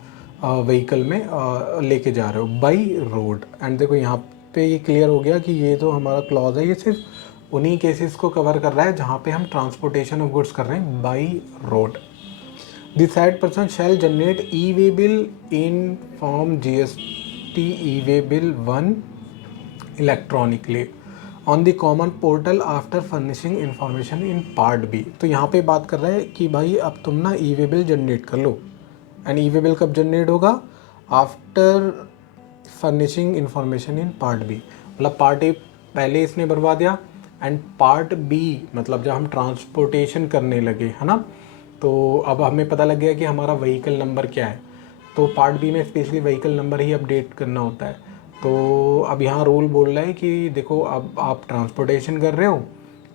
व्हीकल में लेके जा रहे हो बाई रोड। एंड देखो यहाँ पे ये क्लियर हो गया कि ये जो हमारा क्लॉज है ये सिर्फ उन्हीं केसेस को कवर कर रहा है जहाँ पे हम ट्रांसपोर्टेशन ऑफ गुड्स कर रहे हैं by road. The said person shall generate e-way bill in form GST e-way bill 1 electronically on the common portal after furnishing information in part B। तो यहाँ पे बात कर रहा है कि भाई अब तुम ना ई वे बिल जनरेट कर लो। एंड ई वे बिल कब जनरेट होगा, after furnishing information in part B, मतलब पार्ट ए पहले इसने भरवा दिया, एंड पार्ट बी मतलब जब हम ट्रांसपोर्टेशन करने लगे, है ना, तो अब हमें पता लग गया कि हमारा व्हीकल नंबर क्या है, तो पार्ट बी में स्पेशली व्हीकल नंबर ही अपडेट करना होता है। तो अब यहाँ रूल बोल रहा है कि देखो अब आप ट्रांसपोर्टेशन कर रहे हो,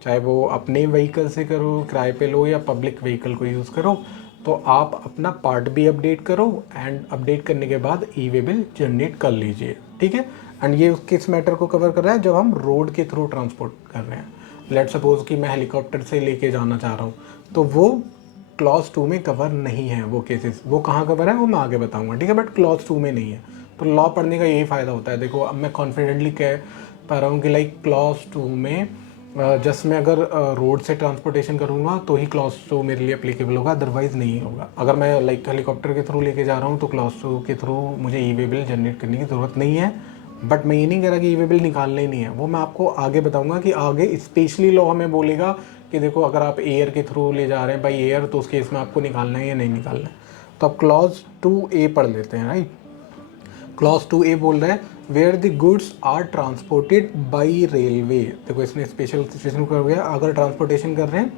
चाहे वो अपने व्हीकल से करो, किराए पे लो या पब्लिक व्हीकल को यूज़ करो, तो आप अपना पार्ट भी अपडेट करो, एंड अपडेट करने के बाद ई वे बिल जनरेट कर लीजिए, ठीक है। एंड ये किस मैटर को कवर कर रहा है, जब हम रोड के थ्रू ट्रांसपोर्ट कर रहे हैं। लेट सपोज कि मैं हेलीकॉप्टर से लेके जाना चाह रहा हूँ, तो वो क्लॉज 2 में कवर नहीं है वो केसेस। वो कहाँ कवर है वो मैं आगे बताऊंगा, ठीक है, बट क्लॉज 2 में नहीं है। तो लॉ पढ़ने का यही फ़ायदा होता है। देखो अब मैं कॉन्फिडेंटली कह पा रहा हूँ कि लाइक क्लॉज 2 में जस्ट मैं अगर रोड से ट्रांसपोर्टेशन करूँगा तो ही क्लॉज 2 मेरे लिए अप्लीकेबल होगा, अदरवाइज़ नहीं होगा। अगर मैं लाइक हेलीकॉप्टर के थ्रू लेके जा रहा हूँ तो क्लॉज 2 के थ्रू मुझे ई वे बिल जनरेट करने की ज़रूरत नहीं है। बट मैं ये नहीं कह रहा कि ई वे बिल निकालना ही नहीं है, वो मैं आपको आगे बताऊंगा कि आगे स्पेशली लॉ हमें बोलेगा कि देखो अगर आप एयर के थ्रू ले जा रहे हैं बाई एयर तो उस केस में आपको निकालना है या नहीं निकालना है। तो अब क्लॉज 2A पढ़ लेते हैं, राइट। क्लॉज 2A बोल रहा है where the goods are transported by railway. देखो इसने स्पेशल सिचुएशन कर गया, अगर ट्रांसपोर्टेशन कर रहे हैं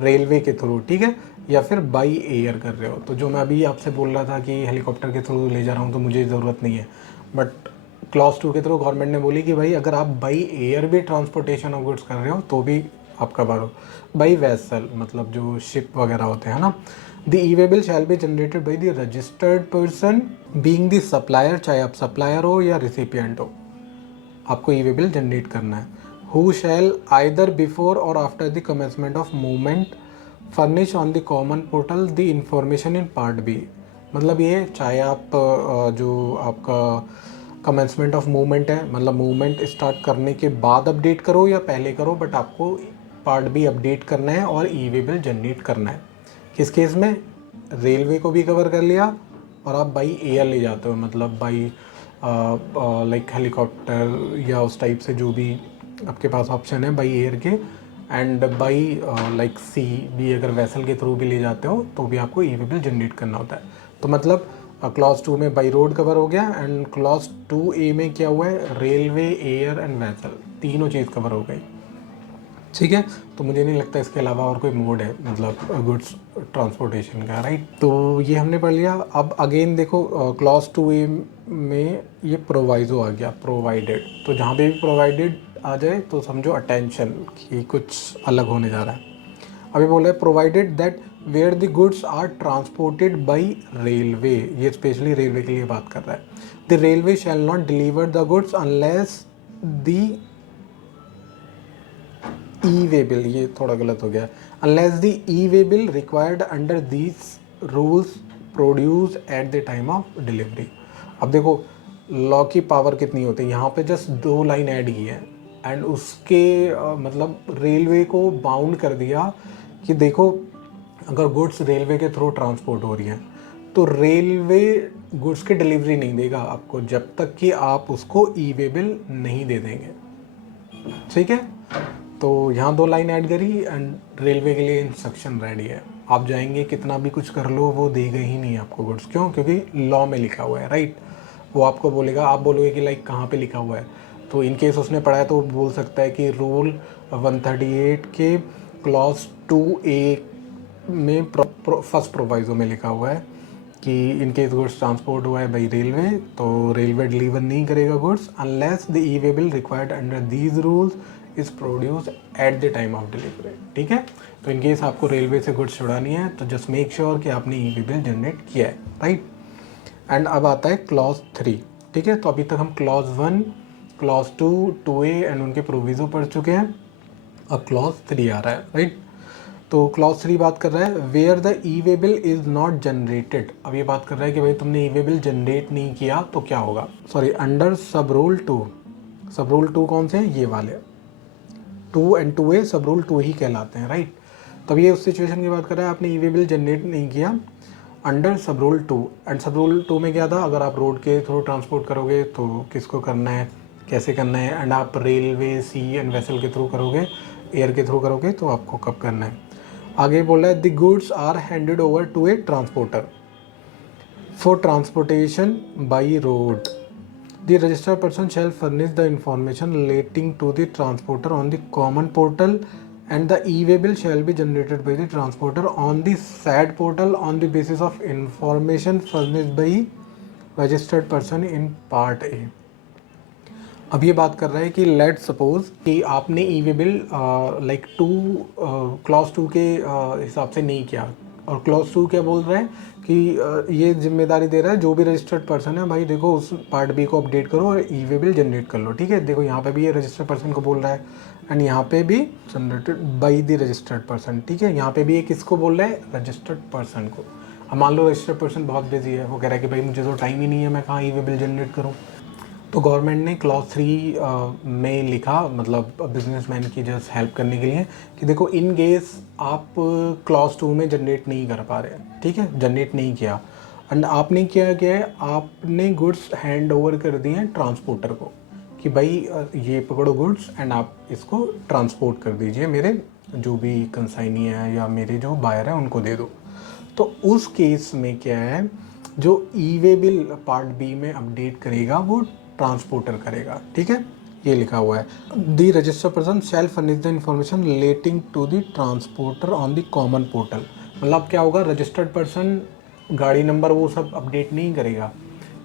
रेलवे के थ्रू, ठीक है, या फिर बाई एयर कर रहे हो। तो जो मैं अभी आपसे बोल रहा था कि हेलीकॉप्टर के थ्रू ले जा रहा हूँ तो मुझे ज़रूरत नहीं है, बट क्लॉज 2 के थ्रू गवर्नमेंट ने बोली कि भाई अगर आप बाई एयर भी ट्रांसपोर्टेशन ऑफ गुड्स कर रहे हो तो भी आप कवर हो। बाई वेसल मतलब जो शिप वगैरह होते हैं ना। The E way bill shall be generated by the registered person being the supplier, चाहे आप सप्लायर हो या रिसिपिएंट हो, आपको ई वे बिल जनरेट करना है। Who shall either before or after the commencement of movement furnish on the common portal the information in part B. मतलब ये चाहे आप जो आपका कमेंसमेंट ऑफ मूवमेंट है, मतलब मूवमेंट स्टार्ट करने के बाद अपडेट करो या पहले करो, बट आपको पार्ट बी अपडेट करना है और ई वे बिल जनरेट करना है। किस केस में, रेलवे को भी कवर कर लिया और आप बाई एयर ले जाते हो, मतलब बाई लाइक हेलीकॉप्टर या उस टाइप से जो भी आपके पास ऑप्शन है बाई एयर के, एंड बाई लाइक सी भी अगर वेसल के थ्रू भी ले जाते हो तो भी आपको ई वे बिल जनरेट करना होता है। तो मतलब क्लॉज 2 में बाई रोड कवर हो गया, एंड क्लॉज 2A में क्या हुआ है, रेलवे, एयर एंड वेसल, तीनों चीज़ कवर हो गई। ठीक है। तो मुझे नहीं लगता इसके अलावा और कोई मोड है मतलब गुड्स ट्रांसपोर्टेशन का, राइट। तो ये हमने पढ़ लिया। अब अगेन देखो क्लॉज 2A में ये प्रोवाइजो आ गया, प्रोवाइडेड। तो जहाँ पे भी प्रोवाइडेड आ जाए तो समझो अटेंशन कि कुछ अलग होने जा रहा है। अभी बोला है provided that where the goods are transported by railway, ये स्पेशली रेलवे के लिए बात कर रहा है। The railway shall not deliver the goods unless the e way bill, ये थोड़ा गलत हो गया, unless the e-way bill required under these rules produce at the time of delivery. अब देखो लॉ की पावर कितनी होती है, यहाँ पे जस्ट 2 लाइन ऐड की है एंड उसके मतलब रेलवे को बाउंड कर दिया कि देखो अगर गुड्स रेलवे के थ्रू ट्रांसपोर्ट हो रही हैं तो रेलवे गुड्स की डिलीवरी नहीं देगा आपको जब तक कि आप उसको ई-वे बिल नहीं दे देंगे। ठीक है। तो यहाँ 2 लाइन ऐड करी एंड रेलवे के लिए इंस्ट्रक्शन रेडी है। आप जाएंगे कितना भी कुछ कर लो वो देगा ही नहीं आपको गुड्स, क्यों? क्योंकि लॉ में लिखा हुआ है, राइट। वो आपको बोलेगा, आप बोलोगे कि लाइक कहाँ पे लिखा हुआ है, तो इन केस उसने पढ़ा है तो वो बोल सकता है कि रूल 138 के क्लॉज 2A में फर्स्ट प्रोवाइजो में लिखा हुआ है कि इन केस गुड्स ट्रांसपोर्ट हुआ है बाई रेलवे तो रेलवे डिलीवर नहीं करेगा goods unless the e-way bill required under these rules is produce at the time of delivery. ठीक है। तो इन केस आपको रेलवे से गुड्स छुड़ानी है तो जस्ट मेक श्योर कि आपने ई-वे बिल जनरेट किया है, राइट। एंड अब आता है क्लॉज 3। ठीक है। तो अभी तक हम क्लॉज 1, क्लॉज 2, 2A एंड उनके प्रोविजो पढ़ चुके हैं। अब क्लॉज 3 आ रहा है, राइट। तो क्लॉज 3 बात कर रहा है where the e-way bill is not generated. अब ये बात कर रहा है कि भाई तुमने ई-वे बिल जनरेट नहीं किया तो क्या होगा। Sorry, under sub rule 2। सब रूल 2 कौन से हैं? ये वाले 2 एंड 2A सब रूल 2 ही कहलाते हैं, राइट। तब ये उस सिचुएशन की बात कर रहा है आपने ई-वे बिल जनरेट नहीं किया अंडर सब रूल 2। एंड सब रूल 2 में क्या था, अगर आप रोड के थ्रू ट्रांसपोर्ट करोगे तो किसको करना है, कैसे करना है, एंड आप रेलवे, सी एंड वेसल के थ्रू करोगे, एयर के थ्रू करोगे तो आपको कब करना है। आगे बोला है the goods are handed over to a transporter for transportation by road. The registered person shall furnish the information relating to the transporter on the common portal and the e-way bill shall be generated by the transporter on the said portal on the basis of information furnished by registered person in part A। अब ये बात कर रहा है कि let suppose कि आपने e-way bill like clause 2 के हिसाब से नहीं किया, और क्लॉज 2 क्या बोल रहा है कि ये जिम्मेदारी दे रहा है जो भी रजिस्टर्ड पर्सन है, भाई देखो उस पार्ट बी को अपडेट करो और ई-वे बिल जनरेट कर लो। ठीक है। देखो यहाँ पे भी ये रजिस्टर्ड पर्सन को बोल रहा है एंड यहाँ पे भी generated by the registered person. ठीक है। यहाँ पे भी ये किसको बोल रहा है? रजिस्टर्ड पर्सन को। अब मान लो रजिस्टर्ड पर्सन बहुत बिजी है, वो कह रहा है कि भाई मुझे तो टाइम ही नहीं है, मैं कहाँ ई-वे बिल जनरेट करूँ। तो गवर्नमेंट ने क्लॉज 3 में लिखा, मतलब बिजनेसमैन की जस्ट हेल्प करने के लिए, कि देखो इन केस आप क्लॉज 2 में जनरेट नहीं कर पा रहे, ठीक है, जनरेट नहीं किया, एंड आपने क्या किया है, आपने गुड्स हैंड ओवर कर दिए हैं ट्रांसपोर्टर को कि भाई ये पकड़ो गुड्स एंड आप इसको ट्रांसपोर्ट कर दीजिए, मेरे जो भी कंसाइनी है या मेरे जो बायर है उनको दे दो। तो उस केस में क्या है, जो ई-वे बिल पार्ट बी में अपडेट करेगा वो ट्रांसपोर्टर करेगा। ठीक है। ये लिखा हुआ है the registered person shall furnish the information relating to the transporter on the common portal. मतलब क्या होगा, रजिस्टर्ड पर्सन गाड़ी नंबर वो सब अपडेट नहीं करेगा,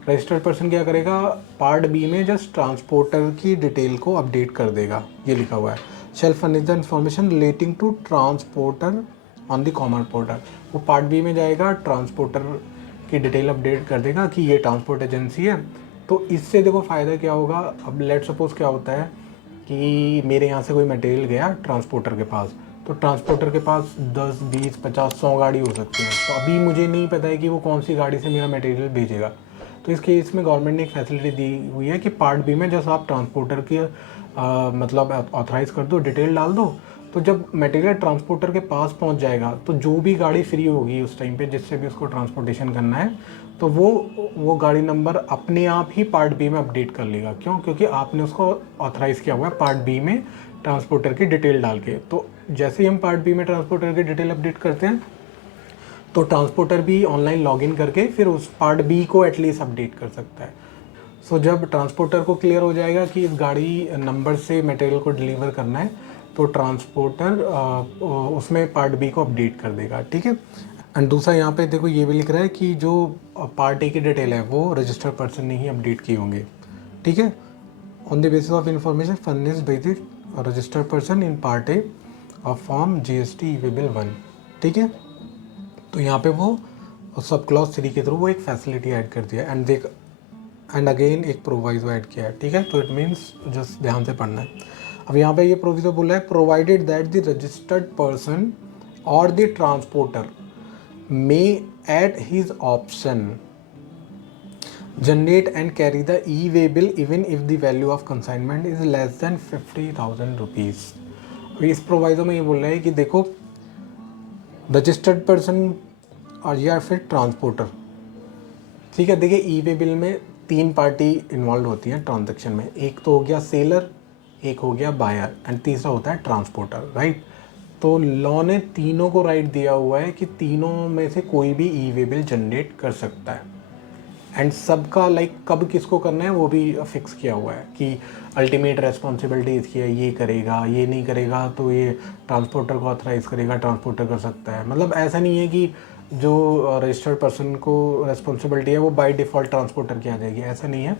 रजिस्टर्ड पर्सन क्या करेगा, पार्ट बी में जस्ट ट्रांसपोर्टर की डिटेल को अपडेट कर देगा। ये लिखा हुआ है shall furnish the information relating to transporter on the common portal. वो पार्ट बी में जाएगा, ट्रांसपोर्टर की डिटेल अपडेट कर देगा कि ये ट्रांसपोर्ट एजेंसी है। तो इससे देखो फ़ायदा क्या होगा। अब लेट सपोज क्या होता है कि मेरे यहाँ से कोई मटेरियल गया ट्रांसपोर्टर के पास, तो ट्रांसपोर्टर के पास 10, 20, 50, 100 गाड़ी हो सकती है। तो अभी मुझे नहीं पता है कि वो कौन सी गाड़ी से मेरा मटेरियल भेजेगा। तो इस केस में गवर्नमेंट ने एक फैसिलिटी दी हुई है कि पार्ट बी में जैसे आप ट्रांसपोर्टर की मतलब ऑथराइज़ कर दो, डिटेल डाल दो, तो जब मटेरियल ट्रांसपोर्टर के पास पहुंच जाएगा तो जो भी गाड़ी फ्री होगी उस टाइम पे जिससे भी उसको ट्रांसपोर्टेशन करना है, तो वो गाड़ी नंबर अपने आप ही पार्ट बी में अपडेट कर लेगा। क्यों? क्योंकि आपने उसको ऑथराइज़ किया हुआ है पार्ट बी में ट्रांसपोर्टर की डिटेल डाल के। तो जैसे ही हम पार्ट बी में ट्रांसपोर्टर की डिटेल अपडेट करते हैं तो ट्रांसपोर्टर भी ऑनलाइन लॉगिन करके फिर उस पार्ट बी को एटलीस्ट अपडेट कर सकता है। सो जब ट्रांसपोर्टर को क्लियर हो जाएगा कि इस गाड़ी नंबर से मटेरियल को डिलीवर करना है, तो ट्रांसपोर्टर उसमें पार्ट बी को अपडेट कर देगा, ठीक है। एंड दूसरा यहाँ पे देखो ये भी लिख रहा है कि जो पार्ट ए की डिटेल है वो रजिस्टर्ड पर्सन ने ही अपडेट किए होंगे, ठीक है। On the basis of information furnished by the registered person in part A of form GST e-way bill 1, ठीक है। तो यहाँ पे वो सब क्लॉज 3 के थ्रू वो एक फैसिलिटी ऐड कर दिया एंड अगेन एक प्रोवाइजो ऐड किया है, ठीक है। तो इट मीन्स जस्ट ध्यान से पढ़ना है। अब यहाँ पे ये प्रोविजो बोला है provided that the registered person or the transporter may at his option generate and carry the e-way bill even if the value of consignment is less than 50,000 rupees. इस प्रोवाइजो में ये बोल रहा है कि देखो रजिस्टर्ड पर्सन और या फिर ट्रांसपोर्टर, ठीक है। देखिए ई-वे बिल में 3 पार्टी इन्वॉल्व होती हैं ट्रांजैक्शन में, एक तो हो गया सेलर, एक हो गया बायर एंड तीसरा होता है ट्रांसपोर्टर, राइट। तो लॉ ने तीनों को राइट दिया हुआ है कि तीनों में से कोई भी ई-वे बिल जनरेट कर सकता है एंड सबका कब किसको करना है वो भी फिक्स किया हुआ है कि अल्टीमेट रेस्पॉन्सिबिलिटी इसकी है, ये करेगा, ये नहीं करेगा तो ये ट्रांसपोर्टर को ऑथराइज़ करेगा, ट्रांसपोर्टर कर सकता है। मतलब ऐसा नहीं है कि जो रजिस्टर्ड पर्सन को रेस्पॉन्सिबिलिटी है वो बाय डिफ़ॉल्ट ट्रांसपोर्टर की आ जाएगी, ऐसा नहीं है।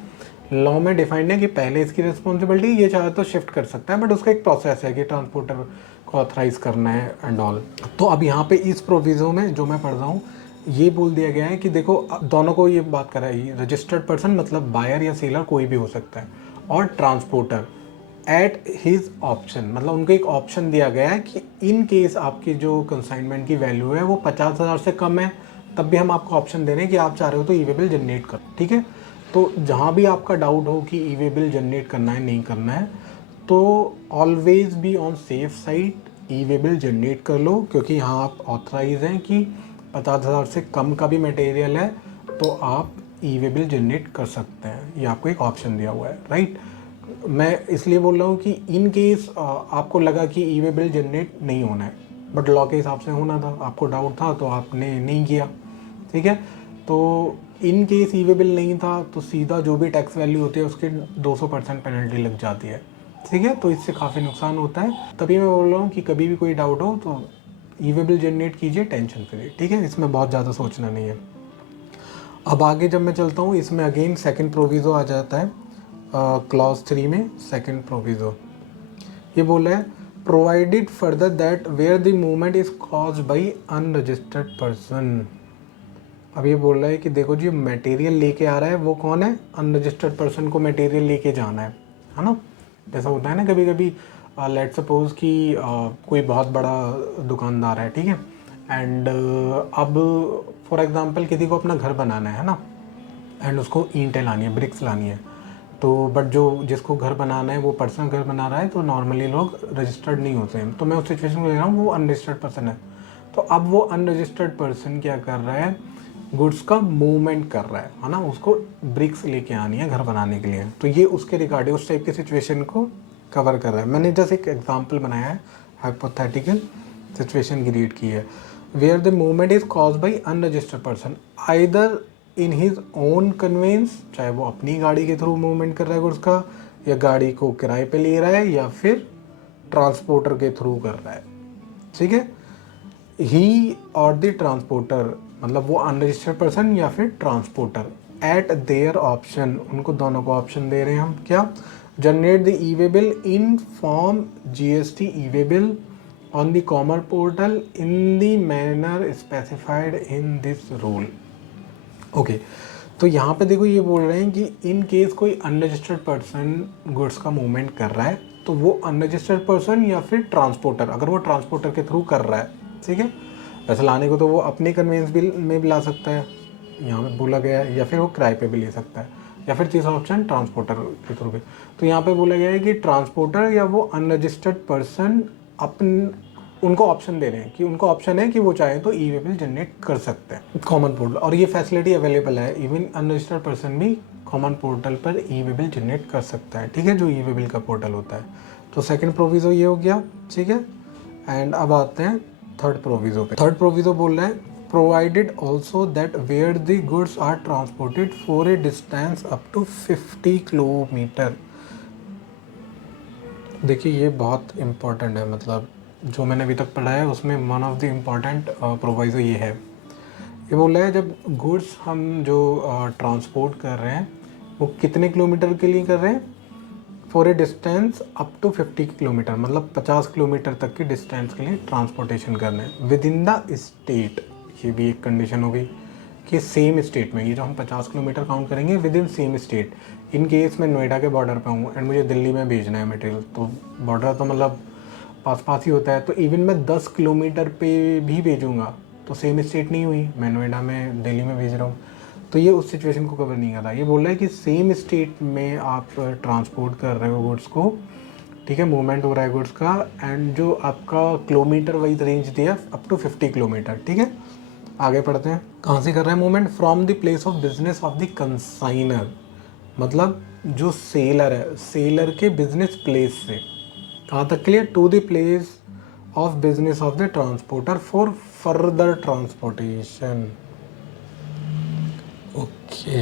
लॉ में डिफाइंड है कि पहले इसकी रिस्पॉन्सिबिलिटी ये चाहे तो शिफ्ट कर सकता है, बट उसका एक प्रोसेस है कि ट्रांसपोर्टर को ऑथराइज़ करना है एंड ऑल। तो अब यहाँ पे इस प्रोविज़ो में जो मैं पढ़ रहा हूँ ये बोल दिया गया है कि देखो दोनों को ये बात कर रहा है, रजिस्टर्ड पर्सन मतलब बायर या सेलर कोई भी हो सकता है, और ट्रांसपोर्टर एट हिज ऑप्शन, मतलब उनको एक ऑप्शन दिया गया है कि इन केस आपकी जो कंसाइनमेंट की वैल्यू है वो 50,000 से कम है, तब भी हम आपको ऑप्शन दे रहे हैं कि आप चाह रहे हो तो ई-वे बिल जनरेट करो, ठीक है। तो जहाँ भी आपका डाउट हो कि ई-वे बिल जनरेट करना है नहीं करना है, तो always be on safe side, e-way bill generate कर लो, क्योंकि यहाँ आप ऑथराइज हैं कि 50,000 से कम का भी मटेरियल है तो आप ई-वे बिल जनरेट कर सकते हैं, ये आपको एक ऑप्शन दिया हुआ है, राइट। मैं इसलिए बोल रहा हूँ कि इन केस आपको लगा कि ई-वे बिल जनरेट नहीं होना है, बट लॉ के हिसाब से होना था, आपको डाउट था तो आपने नहीं किया, ठीक है। तो इन केस ई-वे बिल नहीं था तो सीधा जो भी टैक्स वैल्यू होती है उसके 200% पेनल्टी लग जाती है, ठीक है। तो इससे काफ़ी नुकसान होता है, तभी मैं बोल रहा हूँ कि कभी भी कोई डाउट हो तो ई-वे बिल जनरेट कीजिए, टेंशन फ्री, ठीक है। इसमें बहुत ज़्यादा सोचना नहीं है। अब आगे जब मैं चलता हूँ इसमें अगेन सेकंड प्रोविज़ो आ जाता है क्लॉज 3 में। सेकंड प्रोविज़ो ये बोला है provided further that where the movement is caused by unregistered person. अब ये बोल रहा है कि देखो जी मटेरियल लेके आ रहा है वो कौन है, अनरजिस्टर्ड पर्सन को मटेरियल लेके जाना है ना। जैसा होता है ना कभी कभी लेट सपोज कि कोई बहुत बड़ा दुकानदार है, ठीक है, एंड अब फॉर एग्जांपल किसी को अपना घर बनाना है ना, एंड उसको ईंटें लानी है, ब्रिक्स लानी है, तो बट जो जिसको घर बनाना है वो पर्सनल घर बना रहा है तो नॉर्मली लोग रजिस्टर्ड नहीं होते हैं। तो मैं उस सिचुएशन में ले रहा हूँ वो अनरजिस्टर्ड पर्सन है, तो अब वो अनरजिस्टर्ड पर्सन क्या कर रहा है, गुड्स का मूवमेंट कर रहा है ना, उसको ब्रिक्स लेके आनी है घर बनाने के लिए, तो ये उसके रिगार्डिंग उस टाइप की सिचुएशन को कवर कर रहा है। मैंने जस्ट एक एग्जांपल बनाया है, हाइपोथेटिकल सिचुएशन क्रिएट की है, where the movement is caused by unregistered person either in his own conveyance, चाहे वो अपनी गाड़ी के थ्रू मूवमेंट कर रहा है गुड्स का, या गाड़ी को किराए पे ले रहा है, या फिर ट्रांसपोर्टर के थ्रू कर रहा है, ठीक है। ही और द ट्रांसपोर्टर मतलब वो अनरजिस्टर्ड पर्सन या फिर ट्रांसपोर्टर एट देयर ऑप्शन, उनको दोनों को ऑप्शन दे रहे हैं हम, क्या, generate the e-way bill in form GST e-way bill on the common portal in the manner specified in this rule. Okay, तो यहाँ पे देखो ये बोल रहे हैं कि इन केस कोई अनरजिस्टर्ड पर्सन गुड्स का मूवमेंट कर रहा है तो वो अनरजिस्टर्ड पर्सन या फिर ट्रांसपोर्टर, अगर वो ट्रांसपोर्टर के थ्रू कर रहा है, ठीक है, वैसे लाने को तो वो अपने कन्वेंस बिल में भी ला सकता है, यहाँ पे बोला गया है, या फिर वो किराए पे भी ले सकता है, या फिर तीसरा ऑप्शन ट्रांसपोर्टर के थ्रू भी। तो यहाँ पे बोला गया है कि ट्रांसपोर्टर या वो अनरजिस्टर्ड पर्सन उनको ऑप्शन दे रहे हैं कि उनको ऑप्शन है कि वो चाहे तो ई-वे बिल जनरेट कर सकते हैं कॉमन पोर्टल, और ये फैसिलिटी अवेलेबल है, इवन अनरजिस्टर्ड पर्सन भी कॉमन पोर्टल पर ई-वे बिल जनरेट कर सकता है, ठीक है, जो ई-वे बिल का पोर्टल होता है। तो सेकंड प्रोविज़ो ये हो गया, ठीक है। एंड अब आते हैं थर्ड प्रोविज़ो पे। थर्ड प्रोविज़ो बोल रहा है provided also that where the goods are transported for a distance up to 50 kilometre देखिए ये बहुत इम्पोर्टेंट है, मतलब जो मैंने अभी तक पढ़ा है उसमें one of the important proviso ये है। ये बोल रहा है जब गुड्स हम जो ट्रांसपोर्ट कर रहे हैं वो कितने किलोमीटर के लिए कर रहे हैं, for a distance up to 50 kilometre, मतलब 50 किलोमीटर तक की डिस्टेंस के लिए ट्रांसपोर्टेशन करना है विद इन द स्टेट। ये भी एक कंडीशन हो गई कि सेम स्टेट में, ये जो हम 50 किलोमीटर काउंट करेंगे with in same state. In case मैं नोएडा के बॉर्डर पे हूँ एंड मुझे दिल्ली में भेजना है मटेरियल, तो बॉर्डर तो मतलब पास पास ही होता है, तो इवन मैं 10 किलोमीटर पे भी भेजूँगा तो सेम स्टेट नहीं हुई, मैं नोएडा में दिल्ली में भेज रहा हूँ, तो ये उस सिचुएशन को कवर नहीं करता। ये बोल रहा है कि सेम स्टेट में आप ट्रांसपोर्ट कर रहे हो गुड्स को, ठीक है, मूवमेंट हो रहा है गुड्स का, एंड जो आपका किलोमीटर वाइज रेंज दिया अप टू 50 किलोमीटर, ठीक है। आगे पढ़ते हैं, कहाँ से कर रहे हैं movement, from the place of business of the consignor, मतलब जो सेलर है, सेलर के बिजनेस प्लेस से कहाँ तक के लिए, to the place of business of the transporter for further transportation. Okay,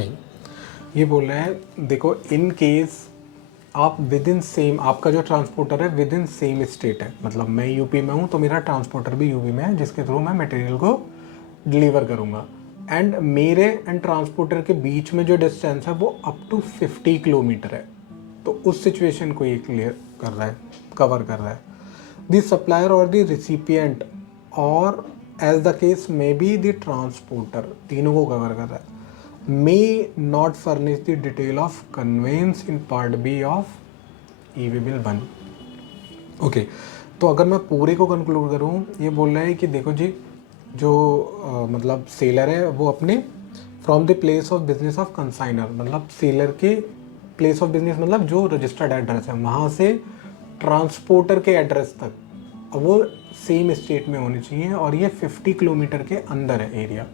ये बोल रहे हैं देखो इन केस आप विद इन सेम, आपका जो ट्रांसपोर्टर है विद इन सेम स्टेट है, मतलब मैं यूपी में हूँ तो मेरा ट्रांसपोर्टर भी यूपी में है जिसके थ्रू मैं मटेरियल को डिलीवर करूँगा, एंड मेरे एंड ट्रांसपोर्टर के बीच में जो डिस्टेंस है वो अप टू 50 किलोमीटर है, तो उस सिचुएशन को ये क्लियर कर रहा है, कवर कर रहा है। The supplier or the recipient or as the case may be the transporter, तीनों को कवर कर रहा है। may not furnish the detail of conveyance in part B of e-way bill 1। Okay, तो अगर मैं पूरे को कंक्लूड करूँ, ये बोल रहा है कि देखो जी जो मतलब सेलर है वो अपने from the place of business of consignor, मतलब सेलर के प्लेस ऑफ बिजनेस मतलब जो रजिस्टर्ड एड्रेस है वहाँ से ट्रांसपोर्टर के एड्रेस तक, अब वो सेम स्टेट में होनी चाहिए, और ये 50 किलोमीटर के अंदर है एरिया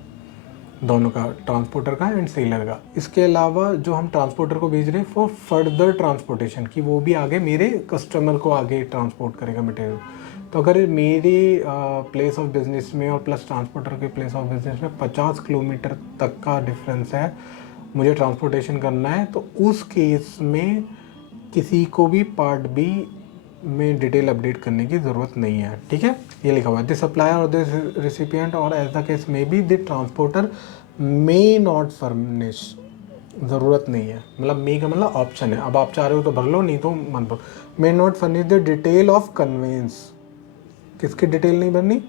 दोनों का, ट्रांसपोर्टर का एंड सेलर का। इसके अलावा जो हम ट्रांसपोर्टर को भेज रहे हैं फॉर फर्दर ट्रांसपोर्टेशन, कि वो भी आगे मेरे कस्टमर को आगे ट्रांसपोर्ट करेगा मटेरियल। तो अगर मेरी प्लेस ऑफ बिजनेस में और प्लस ट्रांसपोर्टर के प्लेस ऑफ बिजनेस में 50 किलोमीटर तक का डिफरेंस है, मुझे ट्रांसपोर्टेशन करना है, तो उस केस में किसी को भी पार्ट बी में डिटेल अपडेट करने की ज़रूरत नहीं है, ठीक है। ये लिखा हुआ है the supplier or the recipient or as the case may be the transporter may not furnish, ज़रूरत नहीं है, मतलब मे का मतलब ऑप्शन है, अब आप चाह रहे हो तो भर लो, नहीं तो मत भरो। May not furnish the detail of conveyance, किसकी डिटेल नहीं भरनी,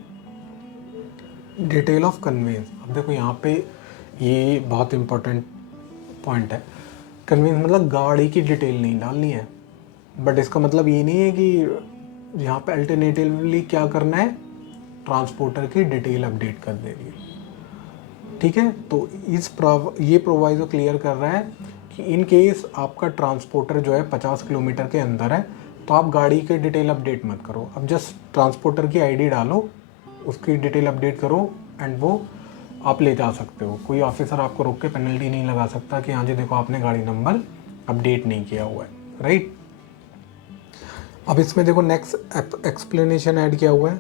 डिटेल ऑफ कन्वेंस। अब देखो यहाँ पे ये बहुत इंपॉर्टेंट पॉइंट है, कन्वेंस मतलब गाड़ी की डिटेल नहीं डालनी है, बट इसका मतलब ये नहीं है कि यहाँ पे अल्टरनेटिवली क्या करना है, ट्रांसपोर्टर की डिटेल अपडेट कर देनी है, ठीक है। तो ये प्रोवाइजो क्लियर कर रहा है कि इन केस आपका ट्रांसपोर्टर जो है 50 किलोमीटर के अंदर है तो आप गाड़ी के डिटेल अपडेट मत करो, अब जस्ट ट्रांसपोर्टर की आईडी डालो, उसकी डिटेल अपडेट करो एंड वो आप ले जा सकते हो। कोई ऑफिसर आपको रोक के पेनल्टी नहीं लगा सकता कि हाँ जी देखो आपने गाड़ी नंबर अपडेट नहीं किया हुआ है, राइट। अब इसमें देखो नेक्स्ट एक्सप्लेनेशन ऐड किया हुआ है,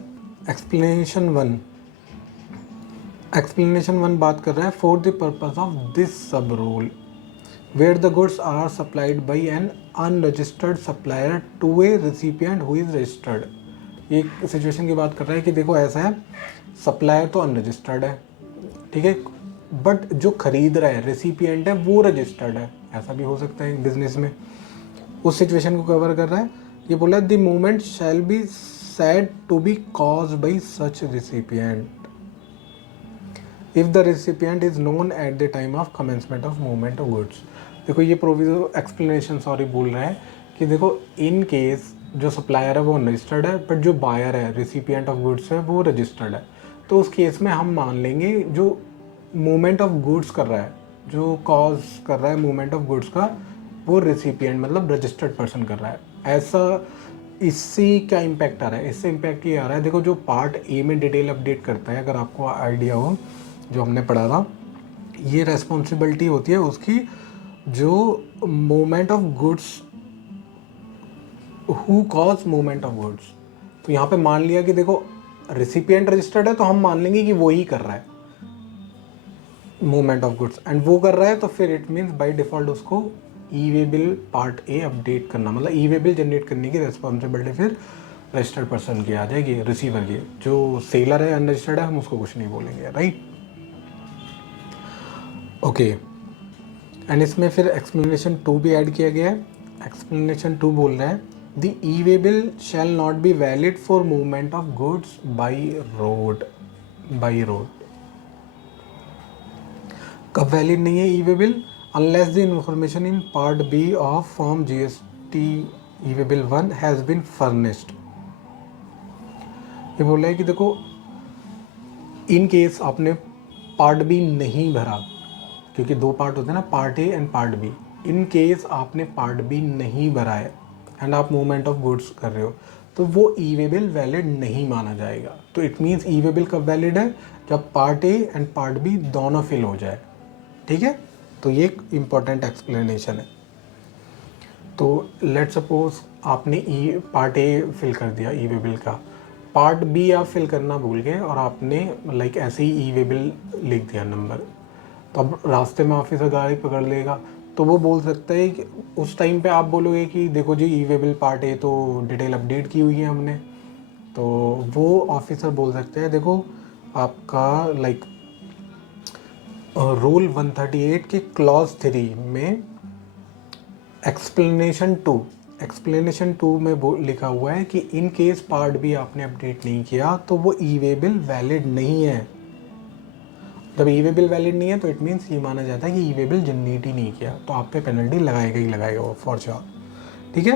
एक्सप्लेनेशन वन बात कर रहा है for the purpose of this sub rule where the goods are supplied by an unregistered supplier to a recipient who is registered. ये सिचुएशन की बात कर रहा है कि देखो ऐसा है, सप्लायर तो अनरजिस्टर्ड है, ठीक है, बट जो खरीद रहा है रेसिपिएंट है वो रजिस्टर्ड है, ऐसा भी हो सकता है बिजनेस में, उस सिचुएशन को कवर कर रहा है। ये बोला the movement shall be said to be caused by such recipient if the recipient is known at the time of commencement of movement of goods। देखो ये प्रोविजो एक्सप्लेनेशन सॉरी बोल रहा है कि देखो इन केस जो सप्लायर है वो अनरजिस्टर्ड है बट जो बायर है रिसिपिएंट ऑफ गुड्स है वो रजिस्टर्ड है, तो उस केस में हम मान लेंगे जो मूवमेंट ऑफ गुड्स कर रहा है, जो कॉज कर रहा है मूवमेंट ऑफ गुड्स का, वो रिसिपिएंट मतलब रजिस्टर्ड पर्सन कर रहा है। ऐसा इससे क्या इम्पैक्ट आ रहा है, इससे इम्पैक्ट ये आ रहा है, देखो जो पार्ट ए में डिटेल अपडेट करता है, अगर आपको आइडिया हो जो हमने पढ़ा था, ये रेस्पॉन्सिबिलिटी होती है उसकी जो movement of goods, who cause movement of goods. तो यहाँ पे मान लिया कि देखो रिसिपिएंट रजिस्टर्ड है तो हम मान लेंगे कि वो ही कर रहा है मूवमेंट ऑफ गुड्स, एंड वो कर रहा है तो फिर इट मीन्स बाय डिफ़ॉल्ट उसको ई वे बिल पार्ट ए अपडेट करना, मतलब ई वे बिल जनरेट करने की रिस्पॉन्सिबिलिटी फिर रजिस्टर्ड पर्सन की आ जाएगी, रिसीवर की। जो सेलर है अनरजिस्टर्ड है हम उसको कुछ नहीं बोलेंगे, राइट। ओके, एंड इसमें फिर एक्सप्लेनेशन 2 भी ऐड किया गया है। एक्सप्लेनेशन 2 बोल रहा है the E way bill shall not be valid for movement of goods by road. कब वैलिड नहीं है ई वे bill? Unless the information in part B of form GST E way bill 1 has been furnished. ये बोल रहा है कि देखो, in case आपने पार्ट बी नहीं भरा, क्योंकि 2 पार्ट होते हैं ना, part A and part B. In case आपने पार्ट बी नहीं भरा है एंड आप मूवमेंट ऑफ गुड्स कर रहे हो, तो वो ई वे बिल वैलिड नहीं माना जाएगा। तो it means e way bill कब वैलिड है? जब part A and part B दोनों फिल हो जाए, ठीक है। तो ये एक इम्पॉर्टेंट एक्सप्लेनेशन है। तो लेट सपोज आपने पार्ट ए फिल कर दिया ई वे बिल का, पार्ट बी आप फिल करना भूल गए और आपने लाइक ऐसे ही ई वे बिल लिख दिया नंबर, तो अब रास्ते में ऑफिसर गाड़ी पकड़ लेगा, तो वो बोल सकता है कि उस टाइम पे आप बोलोगे कि देखो जी ई वे बिल पार्ट ए तो डिटेल अपडेट की हुई है हमने, तो वो ऑफिसर बोल सकते हैं देखो आपका लाइक रूल 138 के क्लॉज 3 में एक्सप्लेनेशन 2 में वो लिखा हुआ है कि इन केस पार्ट बी आपने अपडेट नहीं किया तो वो ई वे बिल वैलिड नहीं है। जब ई वे बिल वैलिड नहीं है तो इट मीन्स ये माना जाता है कि ई वे बिल जनरेट ही नहीं किया, तो आप पे पेनल्टी लगाएगा ही लगाएगा वो फॉर श्योर, ठीक है।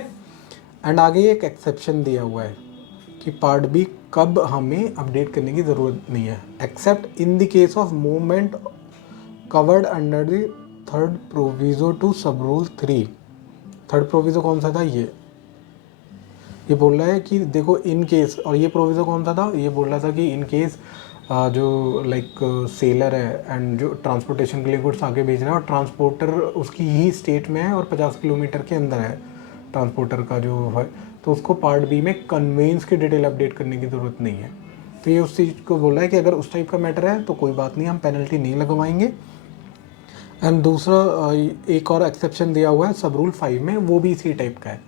एंड आगे एक एक्सेप्शन दिया हुआ है कि पार्ट बी कब हमें अपडेट करने की ज़रूरत नहीं है, except in the case of movement covered under the third proviso to sub rule 3। Third proviso कौन सा था? ये बोल रहा है कि देखो इन केस, और ये प्रोविजो कौन सा था? ये बोल रहा था कि इन केस जो लाइक सेलर है एंड जो ट्रांसपोर्टेशन के लिए गुड्स आगे भेज रहा है और ट्रांसपोर्टर उसकी ही स्टेट में है और 50 किलोमीटर के अंदर है ट्रांसपोर्टर का जो है, तो उसको पार्ट बी में कन्वेंस की डिटेल अपडेट करने की ज़रूरत नहीं है। तो ये उस चीज़ को बोल रहा है कि अगर उस टाइप का मैटर है तो कोई बात नहीं, हम पेनल्टी नहीं लगवाएंगे। एंड दूसरा एक और एक्सेप्शन दिया हुआ है सब रूल 5 में, वो भी इसी टाइप का है,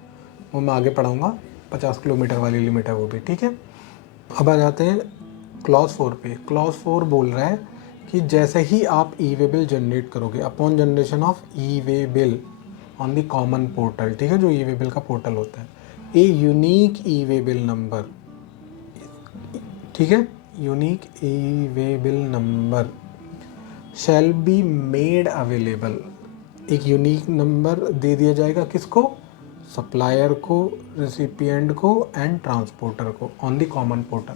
वो मैं आगे पढ़ाऊँगा। 50 किलोमीटर वाली लिमिट है वो भी, ठीक है। अब आ जाते हैं क्लॉज 4 पे। क्लॉज 4 बोल रहा है कि जैसे ही आप ई वे बिल जनरेट करोगे, upon generation of e way bill on the common portal, ठीक है, जो ई वे बिल का पोर्टल होता है, a unique E way bill number, ठीक है, unique E way bill number shell be made available. एक यूनिक नंबर दे दिया जाएगा किसको? सप्लायर को, रेसिपिएंट को एंड ट्रांसपोर्टर को ऑन द कॉमन पोर्टल।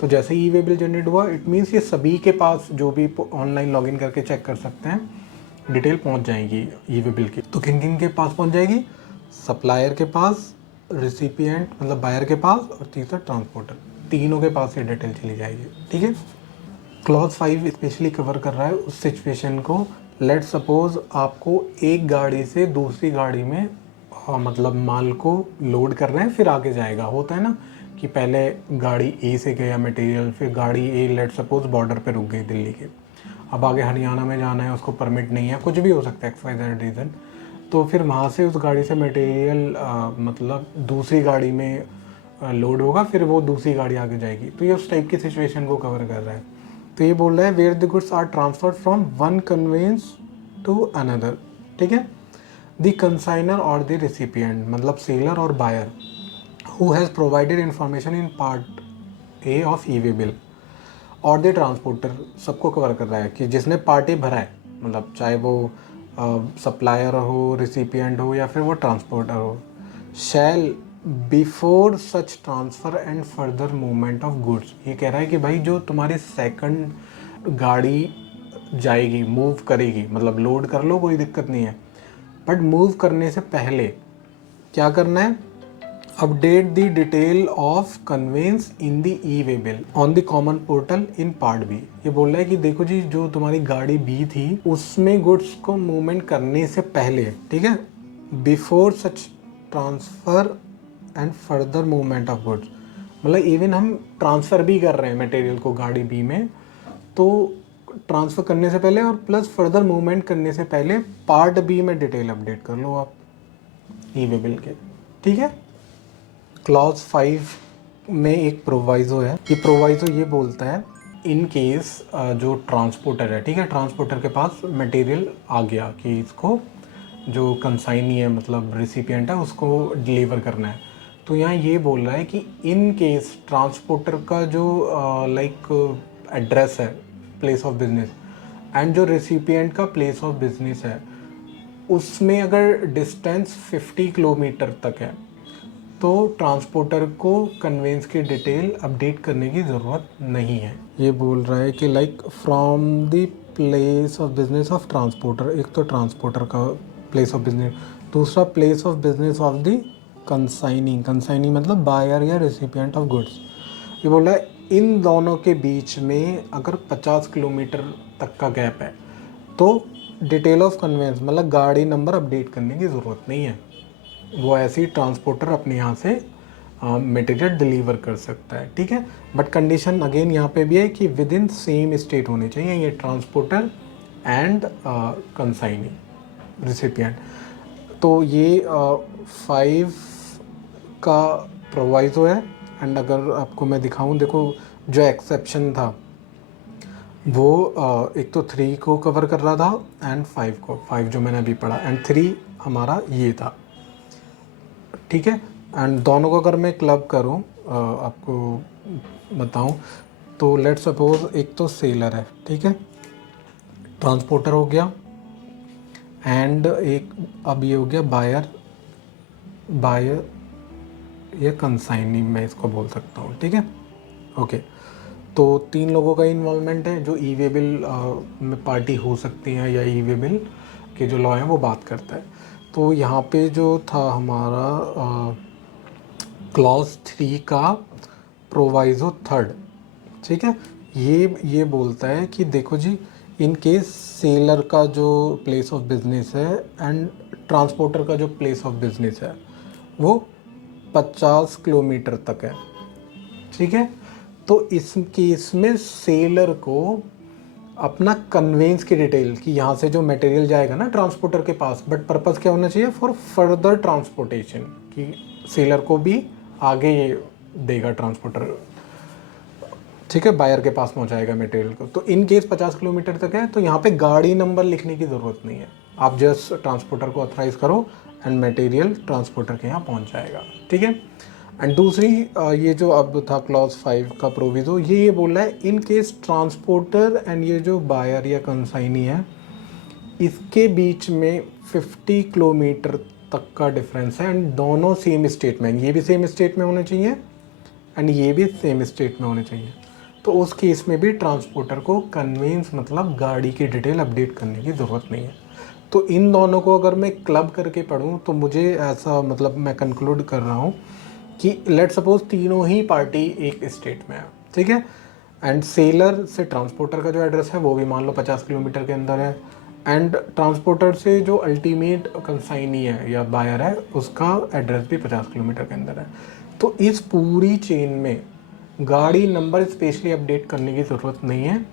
तो जैसे ई वे बिल जनरेट हुआ, इट मीन्स ये सभी के पास, जो भी ऑनलाइन लॉगिन करके चेक कर सकते हैं, डिटेल पहुंच जाएगी ई वे बिल की। तो किन किन के पास पहुंच जाएगी? सप्लायर के पास, रेसिपिएंट मतलब बायर के पास, और तीसरा ट्रांसपोर्टर, तीनों के पास ये डिटेल चली जाएगी, ठीक है। क्लॉज 5 स्पेशली कवर कर रहा है उस सिचुएशन को, लेट सपोज आपको एक गाड़ी से दूसरी गाड़ी में मतलब माल को लोड कर रहे हैं, फिर आगे जाएगा। होता है ना कि पहले गाड़ी ए से गया मटेरियल, फिर गाड़ी ए लेट सपोज बॉर्डर पे रुक गई दिल्ली के, अब आगे हरियाणा में जाना है, उसको परमिट नहीं है, कुछ भी हो सकता है XYZ रीज़न, तो फिर वहाँ से उस गाड़ी से मटेरियल मतलब दूसरी गाड़ी में लोड होगा, फिर वो दूसरी गाड़ी आगे जाएगी। तो ये उस टाइप की सिचुएशन को कवर कर रहा है। तो ये बोल रहा है where the goods are transferred from one conveyance to another, ठीक है। The consignor or the recipient मतलब seller or buyer who has provided information in part A of e way bill or the transporter, सबको cover कर रहा है कि जिसने part A भरा है, मतलब चाहे वो सप्लायर हो, रेसिपिएंट हो या फिर वो ट्रांसपोर्टर हो, shall before such transfer and further movement of goods. ये कह रहा है कि भाई जो तुम्हारे सेकंड गाड़ी जाएगी, मूव करेगी, मतलब लोड कर लो कोई दिक्कत नहीं है, बट मूव करने से पहले क्या करना है? Update the detail of conveyance in the E way bill on the common portal in part B. ये बोल रहा है कि देखो जी, जो तुम्हारी गाड़ी बी थी उसमें गुड्स को मूवमेंट करने से पहले, ठीक है, before such transfer and further movement of goods, मतलब इवन हम ट्रांसफ़र भी कर रहे हैं मटेरियल को गाड़ी बी में, तो ट्रांसफ़र करने से पहले और प्लस फर्दर मूवमेंट करने से पहले पार्ट बी में डिटेल अपडेट कर लो आप ई वे बिल के, ठीक है। क्लॉज 5 में एक प्रोवाइज़ो है, ये प्रोवाइज़ो ये बोलता है इन केस जो ट्रांसपोर्टर है, ठीक है, ट्रांसपोर्टर के पास मटेरियल आ गया कि इसको जो कंसाइनी है मतलब रिसिपिएंट है उसको डिलीवर करना है, तो यहाँ ये बोल रहा है कि इन केस ट्रांसपोर्टर का जो एड्रेस है, प्लेस ऑफ बिजनेस, एंड जो रिसिपिएंट का प्लेस ऑफ बिजनेस है उसमें अगर डिस्टेंस 50 किलोमीटर तक है तो ट्रांसपोर्टर को कन्वेंस की डिटेल अपडेट करने की ज़रूरत नहीं है। ये बोल रहा है कि like from the place of business of transporter, एक तो ट्रांसपोर्टर का प्लेस ऑफ बिजनेस, दूसरा place of business of the consignee मतलब बायर या रेसिपिएंट ऑफ गुड्स। ये बोल रहा है इन दोनों के बीच में अगर 50 किलोमीटर तक का गैप है तो डिटेल ऑफ कन्वेंस मतलब गाड़ी नंबर अपडेट करने की ज़रूरत नहीं है, वो ऐसे ही ट्रांसपोर्टर अपने यहाँ से मटेरियल डिलीवर कर सकता है, ठीक है। बट कंडीशन अगेन यहाँ पे भी है कि विद इन सेम स्टेट होने चाहिए ये ट्रांसपोर्टर एंड कंसाइनी रिसिपिएंट। तो ये 5 का प्रोवाइज़ो है। एंड अगर आपको मैं दिखाऊं, देखो जो एक्सेप्शन था वो एक तो 3 को कवर कर रहा था एंड 5 को, 5 जो मैंने अभी पढ़ा एंड 3 हमारा ये था, ठीक है। एंड दोनों को अगर मैं क्लब करूं आपको बताऊं तो लेट सपोज एक तो सेलर है, ठीक है, ट्रांसपोर्टर हो गया एंड एक अब ये हो गया बायर या कंसाइनी मैं इसको बोल सकता हूँ, ठीक है, ओके। तो 3 लोगों का इन्वॉल्वमेंट है जो ई वे बिल में पार्टी हो सकती हैं या ई वे बिल के जो लॉ हैं वो बात करता है। तो यहाँ पे जो था हमारा क्लॉज 3 का प्रोवाइज़ो 3, ठीक है, ये बोलता है कि देखो जी इन केस सेलर का जो प्लेस ऑफ बिजनेस है एंड ट्रांसपोर्टर का जो प्लेस ऑफ बिजनेस है वो 50 किलोमीटर तक है, ठीक है। तो इस केस में सेलर को अपना कन्वेंस की डिटेल कि यहाँ से जो मटेरियल जाएगा ना ट्रांसपोर्टर के पास, बट पर्पस क्या होना चाहिए फॉर फर्दर ट्रांसपोर्टेशन, कि सेलर को भी आगे ये देगा ट्रांसपोर्टर, ठीक है, बायर के पास पहुँचाएगा मटेरियल को। तो इन केस 50 किलोमीटर तक है तो यहाँ पे गाड़ी नंबर लिखने की ज़रूरत नहीं है, आप जस्ट ट्रांसपोर्टर को ऑथराइज़ करो एंड मटेरियल ट्रांसपोर्टर के यहाँ पहुँच जाएगा, ठीक है। एंड दूसरी ये जो अब था क्लॉज 5 का प्रोविज़ो, ये बोल रहा है इन केस ट्रांसपोर्टर एंड ये जो बायर या कंसाइनी है इसके बीच में 50 किलोमीटर तक का डिफरेंस है एंड दोनों सेम स्टेट में, ये भी सेम स्टेट में होने चाहिए एंड ये भी सेम स्टेट में होने चाहिए। तो उस केस में भी ट्रांसपोर्टर को कन्वेंस मतलब गाड़ी की डिटेल अपडेट करने की ज़रूरत नहीं है। तो इन दोनों को अगर मैं क्लब करके पढ़ूँ तो मुझे ऐसा मतलब मैं कंक्लूड कर रहा हूँ कि लेट सपोज तीनों ही पार्टी एक स्टेट में है, ठीक है, एंड सेलर से ट्रांसपोर्टर का जो एड्रेस है वो भी मान लो 50 किलोमीटर के अंदर है एंड ट्रांसपोर्टर से जो अल्टीमेट कंसाइनी है या बायर है उसका एड्रेस भी 50 किलोमीटर के अंदर है। तो इस पूरी चेन में गाड़ी नंबर स्पेशली अपडेट करने की ज़रूरत नहीं है,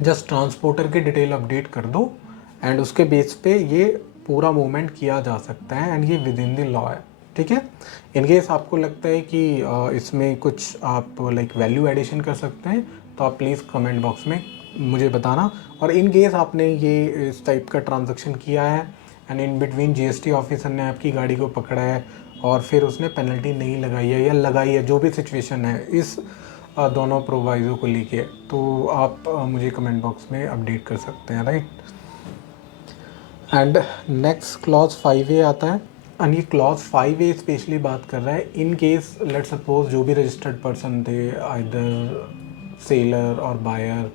जस्ट ट्रांसपोर्टर की डिटेल अपडेट कर दो एंड उसके बेस पे ये पूरा मूवमेंट किया जा सकता है एंड ये विद इन द लॉ है, ठीक है। इनकेस आपको लगता है कि इसमें कुछ आप लाइक वैल्यू एडिशन कर सकते हैं तो आप प्लीज़ कमेंट बॉक्स में मुझे बताना। और इन केस आपने ये इस टाइप का ट्रांजैक्शन किया है and in between GST officer ने आपकी गाड़ी को पकड़ा है और फिर उसने पेनल्टी नहीं लगाई है या लगाई है, जो भी सिचुएशन है इस दोनों प्रोवाइज़ो को लेके, तो आप मुझे कमेंट बॉक्स में अपडेट कर सकते हैं, right. And next clause 5A आता है एंड ये क्लॉज 5A स्पेशली बात कर रहा है इन केस लेट सपोज जो भी रजिस्टर्ड पर्सन थे आइदर सेलर और बायर,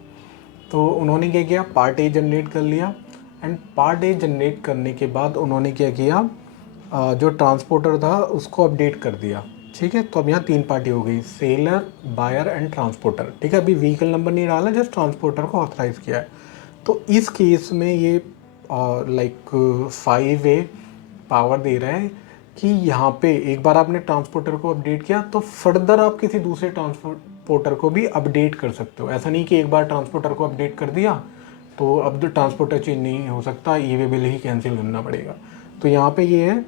तो उन्होंने क्या किया पार्ट ए जनरेट कर लिया एंड पार्ट ए जनरेट करने के बाद उन्होंने क्या किया जो ट्रांसपोर्टर था उसको अपडेट कर दिया, ठीक है। तो अब यहाँ 3 पार्टी हो गई, सेलर बायर एंड ट्रांसपोर्टर, ठीक है। अभी व्हीकल नंबर नहीं डाला, जस्ट ट्रांसपोर्टर को ऑथराइज़ किया है। तो इस केस में ये लाइक 5A पावर दे रहा है कि यहाँ पे एक बार आपने ट्रांसपोर्टर को अपडेट किया तो फर्दर आप किसी दूसरे ट्रांसपोर्टर को भी अपडेट कर सकते हो। ऐसा नहीं कि एक बार ट्रांसपोर्टर को अपडेट कर दिया तो अब तो ट्रांसपोर्टर चेंज नहीं हो सकता, ई वे बिल ही कैंसिल करना पड़ेगा। तो यहाँ पे ये है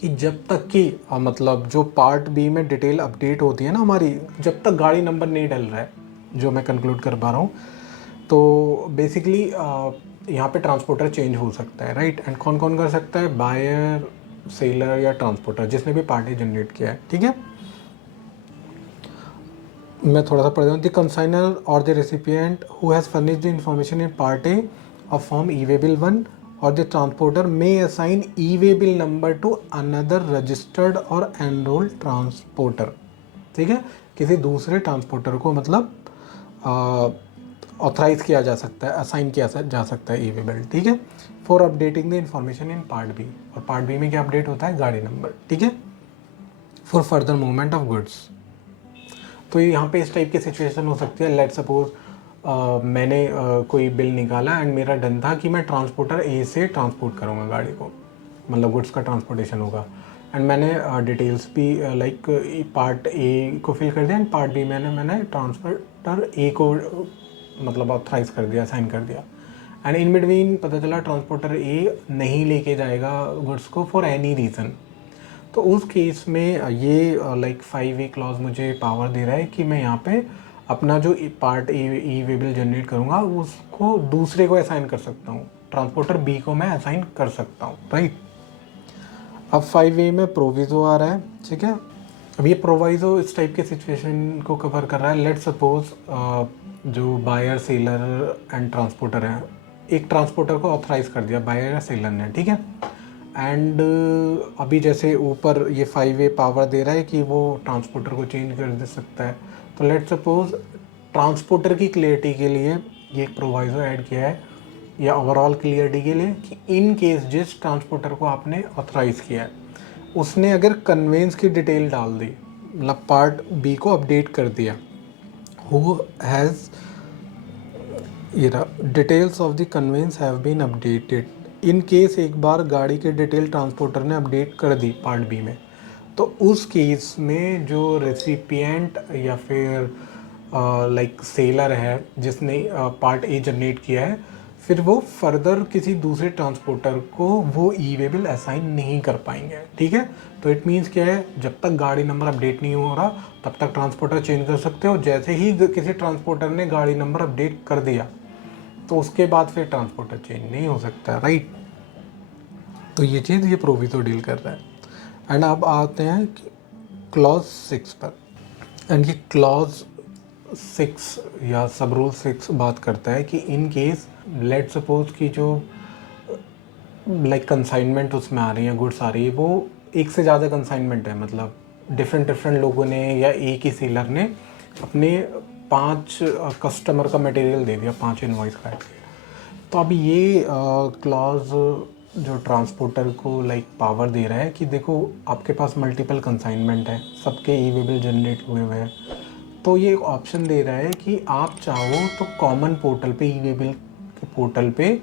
कि जब तक कि मतलब जो पार्ट बी में डिटेल अपडेट होती है ना हमारी, जब तक गाड़ी नंबर नहीं डल रहा है, जो मैं कंक्लूड कर पा रहा हूँ, तो बेसिकली यहाँ पे ट्रांसपोर्टर चेंज हो सकता है, राइट। एंड कौन कौन कर सकता है? बायर, सेलर या ट्रांसपोर्टर, जिसने भी पार्टी जनरेट किया है, ठीक है। मैं थोड़ा सा पढ़ दूँ। The consignor or the recipient who has furnished the information in part A of form E way bill 1 और the transporter may assign E way bill number two another registered और एनरोल्ड ट्रांसपोर्टर, ठीक है। किसी दूसरे transporter को मतलब authorise किया जा सकता है, असाइन किया जा सकता है ई वे बिल, ठीक है, for updating the information in part B. और पार्ट बी में क्या अपडेट होता है? गाड़ी नंबर, ठीक है, for further movement of goods. तो यहाँ पे इस टाइप की सिचुएशन हो सकती है। लेट सपोज मैंने कोई बिल निकाला एंड मेरा डन था कि मैं ट्रांसपोर्टर ए से ट्रांसपोर्ट करूँगा गाड़ी को, मतलब गुड्स का ट्रांसपोर्टेशन होगा। एंड मैंने डिटेल्स भी लाइक पार्ट ए को फिल कर दिया एंड पार्ट बी मैंने ट्रांसपोर्टर ए को मतलब ऑथराइज कर दिया, साइन कर दिया। एंड इन बिटवीन पता चला ट्रांसपोर्टर ए नहीं लेके जाएगा गुड्स को फॉर एनी रीज़न, तो उस केस में ये लाइक 5A क्लॉज मुझे पावर दे रहा है कि मैं यहाँ पे अपना जो पार्ट ई वे बिल जनरेट करूँगा उसको दूसरे को असाइन कर सकता हूँ, ट्रांसपोर्टर बी को मैं असाइन कर सकता हूँ, राइट। अब 5A में प्रोविज़ो आ रहा है, ठीक है। अब ये प्रोवाइज़ो इस टाइप के सिचुएशन को कवर कर रहा है। लेट सपोज जो बायर, सेलर एंड ट्रांसपोर्टर है, एक ट्रांसपोर्टर को ऑथराइज़ कर दिया बायर या सेलर ने, ठीक है। एंड अभी जैसे ऊपर ये 5A पावर दे रहा है कि वो ट्रांसपोर्टर को चेंज कर दे सकता है। तो लेट सपोज ट्रांसपोर्टर की क्लियरिटी के लिए ये एक प्रोवाइज़ो ऐड किया है, या ओवरऑल क्लियरिटी के लिए, कि इन केस जिस ट्रांसपोर्टर को आपने ऑथराइज़ किया है उसने अगर कन्वेंस की डिटेल डाल दी, मतलब पार्ट बी को अपडेट कर दिया, who has details of the conveyance have been updated. In case एक बार गाड़ी के डिटेल ट्रांसपोर्टर ने अपडेट कर दी पार्ट बी में, तो उस केस में जो रेसिपिएंट या फिर लाइक सेलर है जिसने पार्ट ए जनरेट किया है, फिर वो फर्दर किसी दूसरे ट्रांसपोर्टर को वो ई वे बिल असाइन नहीं कर पाएंगे, ठीक है। तो इट मीन्स क्या है, जब तक गाड़ी नंबर अपडेट नहीं हो रहा तब तक ट्रांसपोर्टर चेंज कर सकते हो। जैसे ही किसी ट्रांसपोर्टर ने गाड़ी नंबर अपडेट कर दिया तो उसके बाद फिर ट्रांसपोर्टर चेंज नहीं हो सकता, राइट। तो ये चीज़ ये प्रोविज़ो डील कर रहा है। एंड अब आते हैं क्लॉज 6 पर। एंड ये क्लॉज 6 या सब रूल 6 बात करता है कि इन केस लेट सपोज कि जो लाइक कंसाइनमेंट उसमें आ रही है, गुड्स आ रही है, वो एक से ज़्यादा कंसाइनमेंट है, मतलब डिफरेंट लोगों ने या एक ही सेलर ने अपने 5 कस्टमर का मटेरियल दे दिया, 5 इनवॉइस काट के। तो अब ये क्लॉज जो ट्रांसपोर्टर को लाइक पावर दे रहा है कि देखो आपके पास मल्टीपल कंसाइनमेंट है, सबके ई वे बिल जनरेट हुए हुए हैं, तो ये एक ऑप्शन दे रहा है कि आप चाहो तो कॉमन पोर्टल पे, ई वे बिल के पोर्टल पे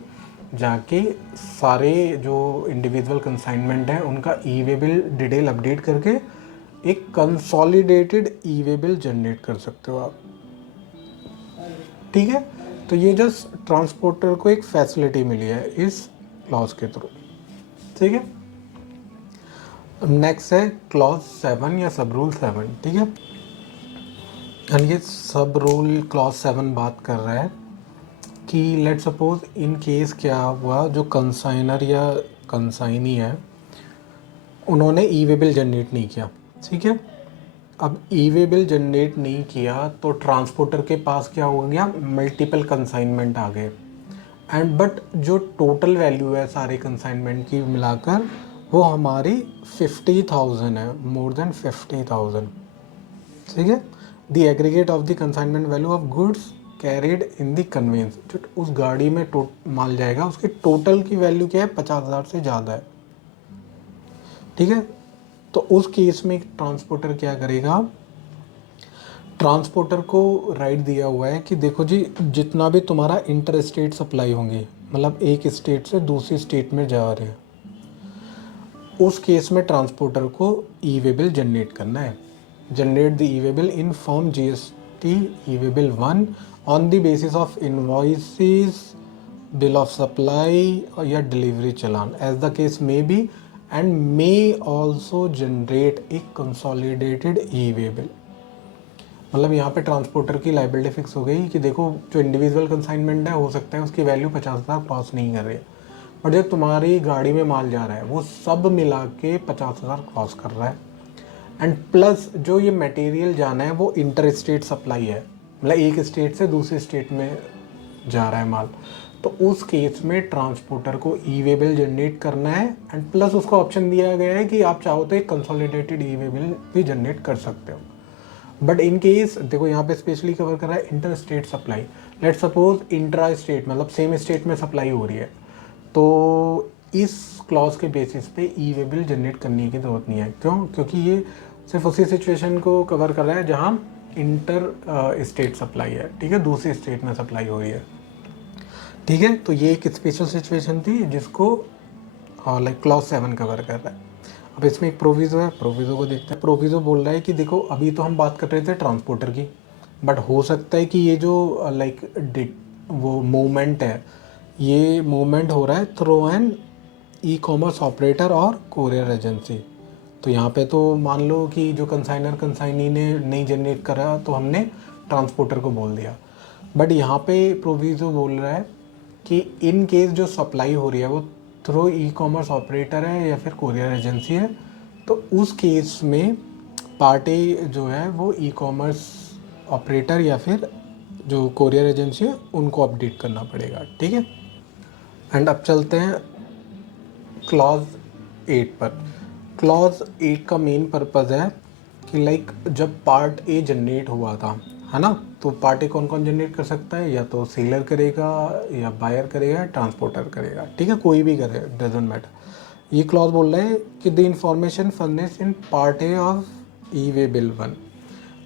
जाके सारे जो इंडिविजुअल कंसाइनमेंट हैं उनका ई वे बिल डिटेल अपडेट करके एक कंसोलिडेटेड ई वे बिल जनरेट कर सकते हो आप, ठीक है। तो ये जस्ट ट्रांसपोर्टर को एक फैसिलिटी मिली है इस क्लॉज के थ्रू, ठीक है। नेक्स्ट है क्लॉज 7 या सब रूल 7, ठीक है। एंड ये सब रूल क्लॉज 7 बात कर रहा है कि लेट सपोज इन केस क्या हुआ, जो कंसाइनर या कंसाइनी है उन्होंने ई वे बिल जनरेट नहीं किया, ठीक है। अब ई वे बिल जनरेट नहीं किया तो ट्रांसपोर्टर के पास क्या हो गया, मल्टीपल कंसाइनमेंट आ गए। एंड बट जो टोटल वैल्यू है सारे कंसाइनमेंट की मिलाकर वो हमारी 50,000 है, मोर देन 50,000, ठीक है। The aggregate of the consignment value of goods carried in the conveyance, जो उस गाड़ी में माल जाएगा उसकी टोटल की वैल्यू क्या है, 50,000 से ज़्यादा है, ठीक है। तो उस केस में ट्रांसपोर्टर क्या करेगा, ट्रांसपोर्टर को राइट दिया हुआ है कि देखो जी जितना भी तुम्हारा इंटर स्टेट सप्लाई होंगे, मतलब एक स्टेट से दूसरी स्टेट में जा रहे हैं, उस केस में ट्रांसपोर्टर को ई वे बिल जनरेट करना है। Generate the E way bill in form GST GST e-way bill 1 on the basis of invoices, bill of supply या delivery challan as the case may be and may also generate a consolidated e-way bill। मतलब यहाँ पे transporter की liability fix हो गई कि देखो जो इंडिविजुअल कंसाइनमेंट है हो सकता है उसकी वैल्यू 50,000 क्रॉस नहीं कर रही है, बट जो तुम्हारी गाड़ी में माल जा रहा है वो सब मिला के 50,000 क्रॉस कर रहा है। एंड प्लस जो ये मटेरियल जाना है वो इंटर स्टेट सप्लाई है, मतलब एक स्टेट से दूसरे स्टेट में जा रहा है माल, तो उस केस में ट्रांसपोर्टर को ई-वे बिल जनरेट करना है। एंड प्लस उसको ऑप्शन दिया गया है कि आप चाहो तो एक कंसोलिडेटेड ई-वे बिल भी जनरेट कर सकते हो। बट इन केस देखो यहाँ पे स्पेशली कवर कर रहा है inter state supply. Let suppose intra state मतलब सेम स्टेट में सप्लाई हो रही है, तो इस क्लॉज के बेसिस पे ई-वे बिल जनरेट करने की ज़रूरत नहीं है। क्यों? क्योंकि ये सिर्फ उसी सिचुएशन को कवर कर रहा है जहाँ इंटर स्टेट सप्लाई है, ठीक है, दूसरी स्टेट में सप्लाई हो रही है, ठीक है। तो ये एक स्पेशल सिचुएशन थी जिसको लाइक क्लॉज 7 कवर कर रहा है। अब इसमें एक प्रोविज़ो है, प्रोविज़ो को देखते हैं। प्रोविज़ो बोल रहा है कि देखो अभी तो हम बात कर रहे थे ट्रांसपोर्टर की, बट हो सकता है कि ये जो वो मूवमेंट है, ये मूवमेंट हो रहा है through an e commerce operator or courier agency. तो यहाँ पे तो मान लो कि जो कंसाइनी ने नहीं जनरेट करा तो हमने ट्रांसपोर्टर को बोल दिया, बट यहाँ पे प्रोविज़ो बोल रहा है कि इन केस जो सप्लाई हो रही है वो थ्रू ई कॉमर्स ऑपरेटर है या फिर कोरियर एजेंसी है, तो उस केस में पार्टी जो है वो ई कॉमर्स ऑपरेटर या फिर जो कोरियर एजेंसी है उनको अपडेट करना पड़ेगा, ठीक है। एंड अब चलते हैं क्लॉज 8 पर। क्लॉज 8 का मेन पर्पज़ है कि लाइक जब पार्ट ए जनरेट हुआ था, है ना, तो पार्ट ए कौन कौन जनरेट कर सकता है, या तो सेलर करेगा या बायर करेगा, ट्रांसपोर्टर करेगा, ठीक है, कोई भी करे, डजेंट मैटर। ये क्लॉज बोल रहा है कि the information furnished in part A of e way bill 1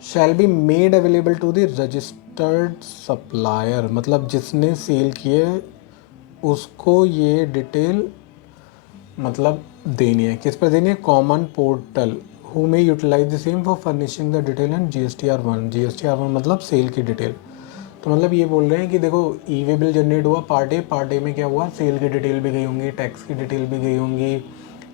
shall be made available to the registered supplier, मतलब जिसने सेल किए उसको ये डिटेल मतलब देनी है। किस पर देनी है? Common portal who may utilise the same for furnishing the detail and GSTR1। GSTR1 मतलब सेल की डिटेल। तो मतलब ये बोल रहे हैं कि देखो ई-वे बिल जनरेट हुआ पार्ट ए में क्या हुआ, सेल की डिटेल भी गई होंगी, टैक्स की डिटेल भी गई होंगी,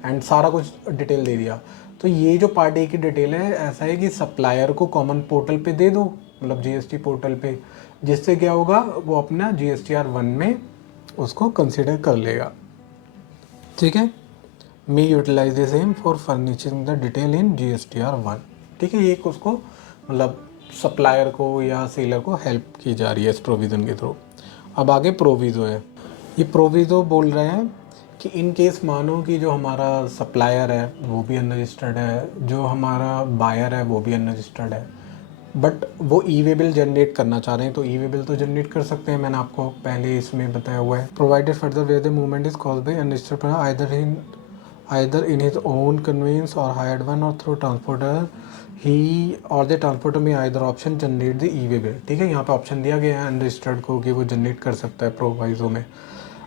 एंड सारा कुछ डिटेल दे दिया। तो ये जो पार्ट ए की डिटेल है, ऐसा है कि सप्लायर को कॉमन पोर्टल पे दे दो, मतलब GST पोर्टल पे, जिससे क्या होगा वो अपना GSTR1 में उसको कंसिडर कर लेगा, ठीक है। May utilise the same for furnishing the detail in GSTR1, ठीक है। ये एक उसको मतलब सप्लायर को या सेलर को हेल्प की जा रही है इस प्रोविज़न के थ्रू। अब आगे प्रोविज़ो है। ये प्रोविज़ो बोल रहे हैं कि इन केस मानो कि जो हमारा सप्लायर है वो भी अनरजिस्टर्ड है, जो हमारा बायर है वो भी अनरजिस्टर्ड है, बट वो ई-वे बिल जनरेट करना चाह रहे हैं, तो ई-वे बिल तो जनरेट कर सकते हैं, मैंने आपको पहले इसमें बताया हुआ है। Provided further where the movement is caused by unregistered either in his own conveyance or hired one or through transporter, he or the transporter may either option generate the e-way bill, ठीक है। यहाँ पे option दिया गया है unregistered को कि वो जनरेट कर सकता है प्रोवाइजो में।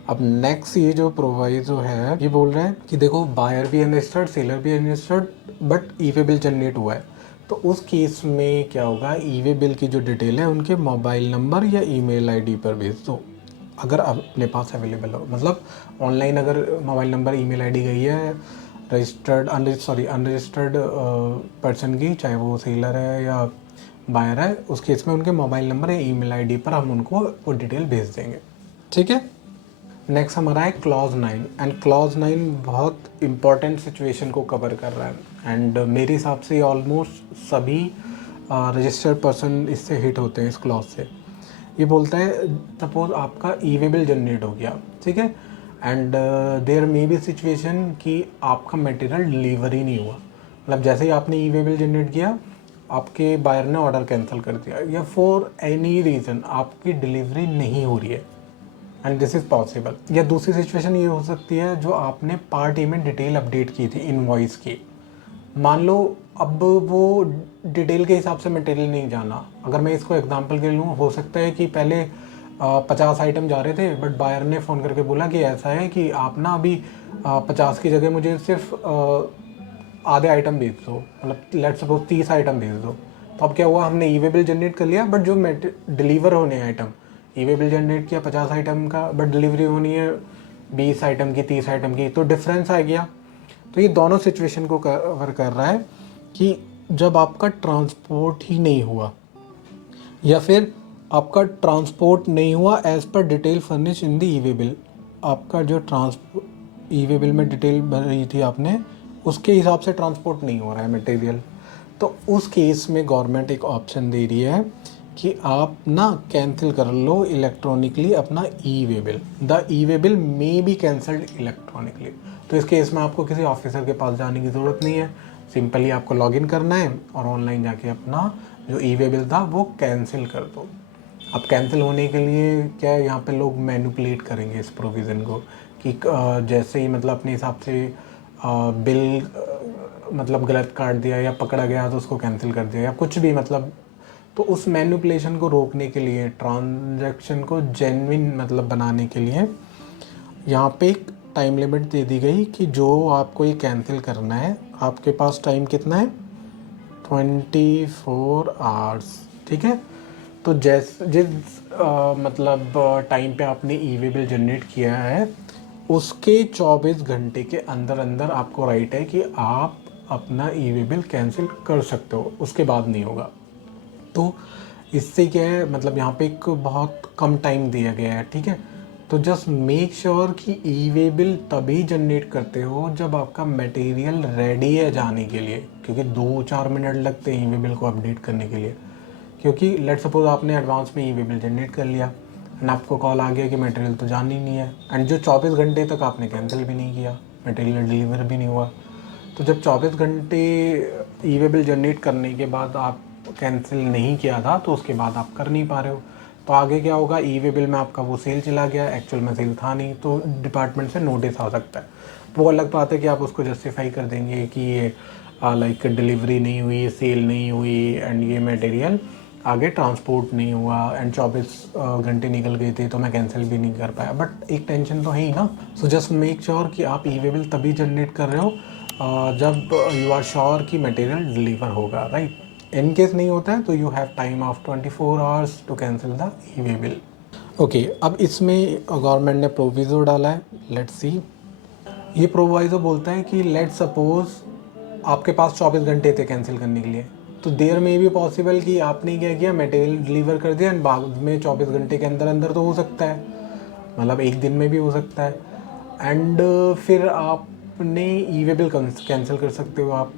अब नेक्स्ट ये जो प्रोवाइजो है ये बोल रहा है कि देखो बायर भी अनरजिस्टर्ड, सेलर भी unregistered, but e-way bill generate हुआ है, तो उस केस में क्या होगा, ई-वे बिल की जो डिटेल है उनके मोबाइल नंबर या ईमेल आईडी पर भेज दो, अगर अपने पास अवेलेबल हो। मतलब ऑनलाइन अगर मोबाइल नंबर ईमेल आईडी गई है अनरजिस्टर्ड पर्सन की, चाहे वो सेलर है या बायर है, उस केस में उनके मोबाइल नंबर या ईमेल आईडी पर हम उनको वो डिटेल भेज देंगे, ठीक है। नेक्स्ट हमारा है क्लॉज 9, एंड क्लॉज 9 बहुत इंपॉर्टेंट सिचुएशन को कवर कर रहा है, एंड मेरे हिसाब से ऑलमोस्ट सभी रजिस्टर्ड पर्सन इससे हिट होते हैं इस क्लॉज से। ये बोलता है सपोज आपका ई-वे बिल जनरेट हो गया, ठीक है, and there may be situation कि आपका मटेरियल डिलीवरी नहीं हुआ, मतलब जैसे ही आपने ई-वे बिल जनरेट किया आपके बायर ने ऑर्डर कैंसिल कर दिया, या फॉर एनी रीज़न आपकी डिलीवरी नहीं हो रही है, एंड दिस इज़ पॉसिबल। या दूसरी सिचुएशन ये हो सकती है जो आपने पार्ट ए में डिटेल अपडेट की थी इनवॉइस की, मान लो अब वो डिटेल के हिसाब से मटेरियल नहीं जाना। अगर मैं इसको एग्जांपल के लूँ, हो सकता है कि पहले 50 आइटम जा रहे थे, बट बायर ने फ़ोन करके बोला कि ऐसा है कि आप ना अभी 50 की जगह मुझे सिर्फ आधे आइटम भेज दो, मतलब लेट्स सपोज 30 आइटम भेज दो, तो अब क्या हुआ, हमने ई वे बिल जनरेट कर लिया, बट जो डिलीवर होने आइटम, ई वे बिल जनरेट किया 50 आइटम का, बट डिलीवरी होनी है 20 आइटम की, 30 आइटम की, तो डिफरेंस आ गया। तो ये दोनों सिचुएशन को कवर कर रहा है कि जब आपका ट्रांसपोर्ट ही नहीं हुआ, या फिर आपका ट्रांसपोर्ट नहीं हुआ as per detail furnish in the E way bill, आपका जो ई वे बिल में डिटेल भरी थी आपने, उसके हिसाब से ट्रांसपोर्ट नहीं हो रहा है मटेरियल, तो उस केस में गवर्नमेंट एक ऑप्शन दे रही है कि आप ना कैंसिल कर लो इलेक्ट्रॉनिकली अपना ई वे bill. The E way bill may be cancelled electronically. तो इस केस में आपको किसी ऑफिसर के पास जाने की ज़रूरत नहीं है, सिंपली आपको लॉगिन करना है और ऑनलाइन जाके अपना जो ई वे बिल था वो कैंसिल कर दो। अब कैंसिल होने के लिए क्या है, यहाँ पे लोग मैनिपुलेट करेंगे इस प्रोविज़न को कि जैसे ही मतलब अपने हिसाब से बिल मतलब गलत काट दिया या पकड़ा गया तो उसको कैंसिल कर दिया या कुछ भी, मतलब तो उस मैनिपुलेशन को रोकने के लिए, ट्रांजैक्शन को जेन्युइन मतलब बनाने के लिए यहाँ पे एक टाइम लिमिट दे दी गई कि जो आपको ये कैंसिल करना है, आपके पास टाइम कितना है, 24 आवर्स, ठीक है। तो जिस मतलब टाइम पे आपने ई वे बिल जनरेट किया है, उसके 24 घंटे के अंदर अंदर आपको राइट है कि आप अपना ई वे बिल कैंसिल कर सकते हो, उसके बाद नहीं होगा। तो इससे क्या है, मतलब यहाँ पे एक बहुत कम टाइम दिया गया है, ठीक है। तो जस्ट मेक श्योर कि ई वे बिल तभी जनरेट करते हो जब आपका मटेरियल रेडी है जाने के लिए, क्योंकि 2-4 मिनट लगते हैं ई वे बिल को अपडेट करने के लिए। क्योंकि लेट सपोज आपने एडवांस में ई वे बिल जनरेट कर लिया एंड आपको कॉल आ गया कि मटेरियल तो जाना ही नहीं है, एंड जो 24 घंटे तक आपने कैंसिल भी नहीं किया, मटेरियल डिलीवर भी नहीं हुआ, तो जब 24 घंटे ई वे बिल जनरेट करने के बाद आप कैंसिल नहीं किया था तो उसके बाद आप कर नहीं पा रहे हो, तो आगे क्या होगा, ई वे बिल में आपका वो सेल चला गया, एक्चुअल में सेल था नहीं, तो डिपार्टमेंट से नोटिस आ सकता है। वो अलग बात है कि आप उसको जस्टिफाई कर देंगे कि ये लाइक डिलीवरी नहीं हुई, सेल नहीं हुई एंड ये मटेरियल आगे ट्रांसपोर्ट नहीं हुआ एंड 24 घंटे निकल गए थे तो मैं कैंसिल भी नहीं कर पाया, बट एक टेंशन तो है ही ना। सो जस्ट मेक श्योर कि आप ई वे बिल तभी जनरेट कर रहे हो जब यू आर श्योर कि मटेरियल डिलीवर होगा, राइट। इन केस नहीं होता है तो you have time of 24 hours to cancel the E way bill. Okay, अब इसमें गवर्नमेंट ने प्रोविज़ो डाला है, लेट्स सी। ये प्रोवाइजो बोलता है कि लेट सपोज आपके पास 24 घंटे थे कैंसिल करने के लिए, तो देयर में भी पॉसिबल कि आपने क्या किया, मटेरियल डिलीवर कर दिया एंड बाद में 24 घंटे के अंदर अंदर तो हो सकता है, मतलब एक दिन में भी हो सकता है, एंड फिर आपने ई वे बिल कैंसिल कर सकते हो आप।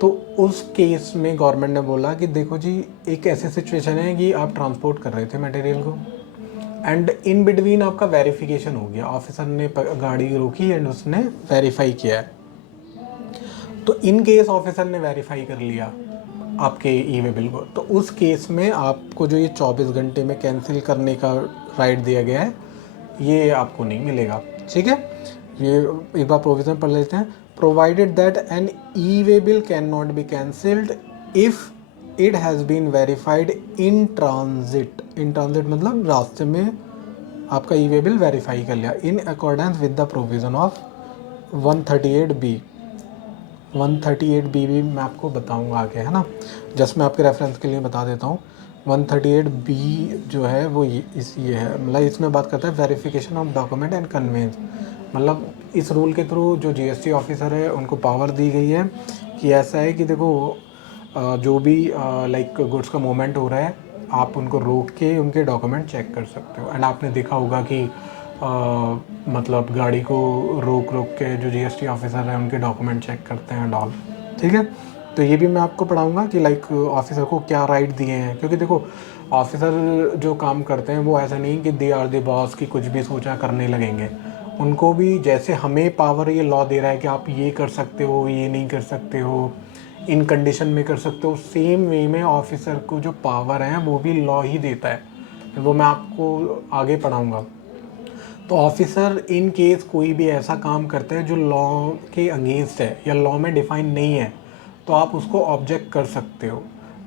तो उस केस में गवर्नमेंट ने बोला कि देखो जी, एक ऐसी सिचुएशन है कि आप ट्रांसपोर्ट कर रहे थे मटेरियल को एंड इन बिटवीन आपका वेरिफिकेशन हो गया, ऑफिसर ने गाड़ी रोकी एंड उसने वेरीफाई किया है। तो इन केस ऑफिसर ने वेरीफाई कर लिया आपके ई वे बिल को, तो उस केस में आपको जो ये 24 घंटे में कैंसिल करने का राइट दिया गया है ये आपको नहीं मिलेगा, ठीक है। ये एक बार प्रोविजन पढ़ लेते हैं। Provided that an e way bill can not be cancelled if it has been verified in transit. In transit मतलब रास्ते में आपका ई वे बिल वेरीफाई कर लिया, in accordance with the provision of 138B। 138B भी मैं आपको बताऊंगा आगे, है ना, जस्ट मैं आपके रेफरेंस के लिए बता देता हूँ। 138B जो है वो ये है, मतलब इसमें बात करता है verification of document and conveyance. मतलब इस रूल के थ्रू जो जीएसटी ऑफिसर है उनको पावर दी गई है कि ऐसा है कि देखो जो भी लाइक गुड्स का मूवमेंट हो रहा है आप उनको रोक के उनके डॉक्यूमेंट चेक कर सकते हो। एंड आपने देखा होगा कि मतलब गाड़ी को रोक के जो जीएसटी ऑफिसर है उनके डॉक्यूमेंट चेक करते हैं डॉल, ठीक है। तो ये भी मैं आपको पढ़ाऊँगा कि लाइक ऑफिसर को क्या राइट दिए हैं, क्योंकि देखो ऑफिसर जो काम करते हैं वो ऐसा नहीं कि दे आर द बॉस की कुछ भी सोचा करने लगेंगे। उनको भी जैसे हमें पावर ये लॉ दे रहा है कि आप ये कर सकते हो, ये नहीं कर सकते हो, इन कंडीशन में कर सकते हो, सेम वे में ऑफिसर को जो पावर है वो भी लॉ ही देता है, वो मैं आपको आगे पढ़ाऊँगा। तो ऑफिसर इन केस कोई भी ऐसा काम करता है जो लॉ के अगेंस्ट है या लॉ में डिफाइन नहीं है तो आप उसको ऑब्जेक्ट कर सकते हो।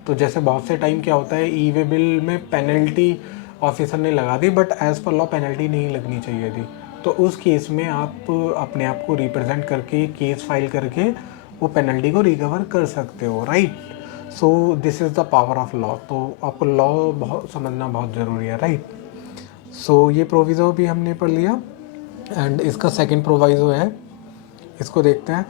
तो जैसे बहुत से टाइम क्या होता है, ई वे बिल में पेनल्टी ऑफिसर ने लगा दी but as per law penalty नहीं लगनी चाहिए थी, तो उस केस में आप अपने आप को रिप्रेजेंट करके केस फाइल करके वो पेनल्टी को रिकवर कर सकते हो, right. So this is the power of law. तो आपको लॉ बहुत समझना बहुत ज़रूरी है, राइट। सो ये प्रोविज़ो भी हमने पढ़ लिया एंड इसका सेकंड प्रोवाइज़ो है, इसको देखते हैं।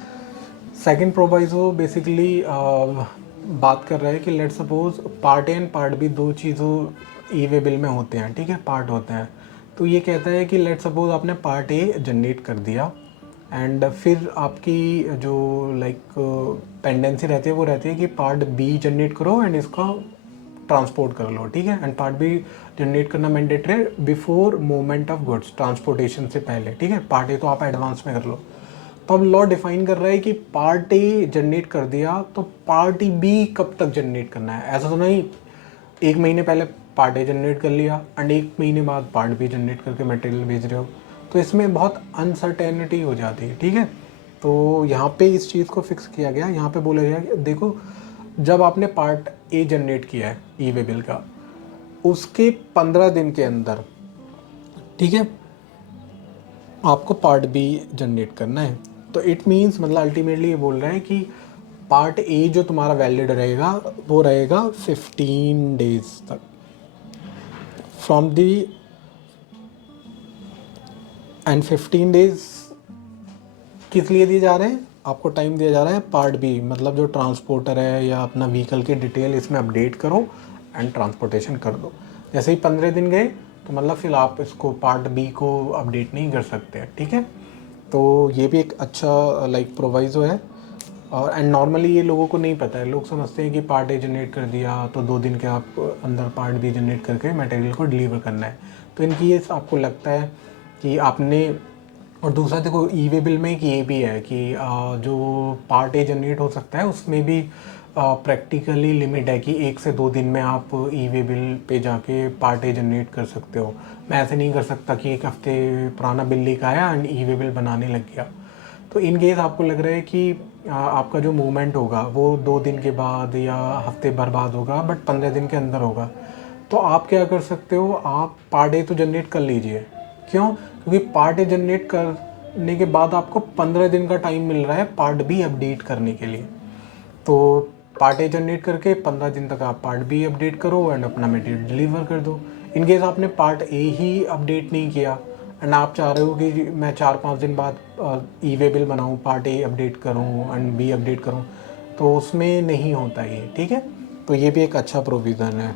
सेकंड प्रोवाइज़ो बेसिकली बात कर रहा है कि let suppose part A and part B दो चीज़ों ई वे बिल में होते हैं, ठीक है, पार्ट होते हैं। तो ये कहता है कि लेट सपोज आपने पार्ट ए जनरेट कर दिया एंड फिर आपकी जो लाइक पेंडेंसी रहती है वो रहती है कि पार्ट बी जनरेट करो एंड इसका ट्रांसपोर्ट कर लो, ठीक है। एंड पार्ट बी जनरेट करना मैंडेटरी है before movement of goods, transportation से पहले, ठीक है। पार्ट ए तो आप एडवांस में कर लो। तो अब लॉ डिफाइन कर रहा है कि पार्ट ए जनरेट कर दिया तो पार्ट बी कब तक जनरेट करना है। ऐसा तो नहीं 1 महीने पहले पार्ट ए जनरेट कर लिया एंड 1 महीने बाद पार्ट बी जनरेट करके मटेरियल भेज रहे हो, तो इसमें बहुत अनसर्टेनिटी हो जाती है, ठीक है। तो यहाँ पे इस चीज़ को फिक्स किया गया, यहाँ पे बोला गया कि देखो जब आपने पार्ट ए जनरेट किया है ई वे बिल का, उसके 15 दिन के अंदर, ठीक है, आपको पार्ट बी जनरेट करना है। तो इट मीन्स मतलब अल्टीमेटली ये बोल रहे हैं कि पार्ट ए जो तुम्हारा वैलिड रहेगा वो रहेगा 15 डेज तक फ्रॉम दी, एंड 15 डेज किस लिए दिए जा रहे हैं, आपको टाइम दिया जा रहा है पार्ट बी मतलब जो ट्रांसपोर्टर है या अपना व्हीकल की डिटेल इसमें अपडेट करो एंड ट्रांसपोर्टेशन कर दो। जैसे ही 15 दिन गए तो मतलब फिर आप इसको पार्ट बी को अपडेट नहीं कर सकते, ठीक है। तो ये भी एक अच्छा लाइक प्रोवाइज़ो है। और एंड नॉर्मली ये लोगों को नहीं पता है, लोग समझते हैं कि पार्ट ए जनरेट कर दिया तो 2 दिन के आप अंदर पार्ट बी जनरेट करके मटेरियल को डिलीवर करना है। तो इनकी ये आपको लगता है कि आपने, और दूसरा देखो ई वे बिल में एक ये भी है कि जो पार्ट ए जनरेट हो सकता है उसमें भी प्रैक्टिकली लिमिट है कि 1 से 2 दिन में आप ई वे बिल पे जाके पार्ट ए जनरेट कर सकते हो। मैं ऐसे नहीं कर सकता कि 1 हफ्ते पुराना बिल लेकर आया एंड ई वे बिल बनाने लग गया। तो इन केस आपको लग रहा है कि आपका जो मूवमेंट होगा वो 2 दिन के बाद या हफ्ते भर बाद होगा बट 15 दिन के अंदर होगा, तो आप क्या कर सकते हो, आप पार्ट ए तो जनरेट कर लीजिए। क्यों? क्योंकि पार्ट ए जनरेट करने के बाद आपको 15 दिन का टाइम मिल रहा है पार्ट बी अपडेट करने के लिए। तो पार्ट ए जनरेट करके 15 दिन तक आप पार्ट बी अपडेट करो एंड अपना मटेरियल डिलीवर कर दो। इन केस आपने पार्ट ए ही अपडेट नहीं किया एंड आप चाह रहे हो कि मैं 4-5 दिन बाद ई वे बिल बनाऊँ, पार्ट ए अपडेट करूँ एंड बी अपडेट करूँ, तो उसमें नहीं होता ये, ठीक है। तो ये भी एक अच्छा प्रोविज़न है।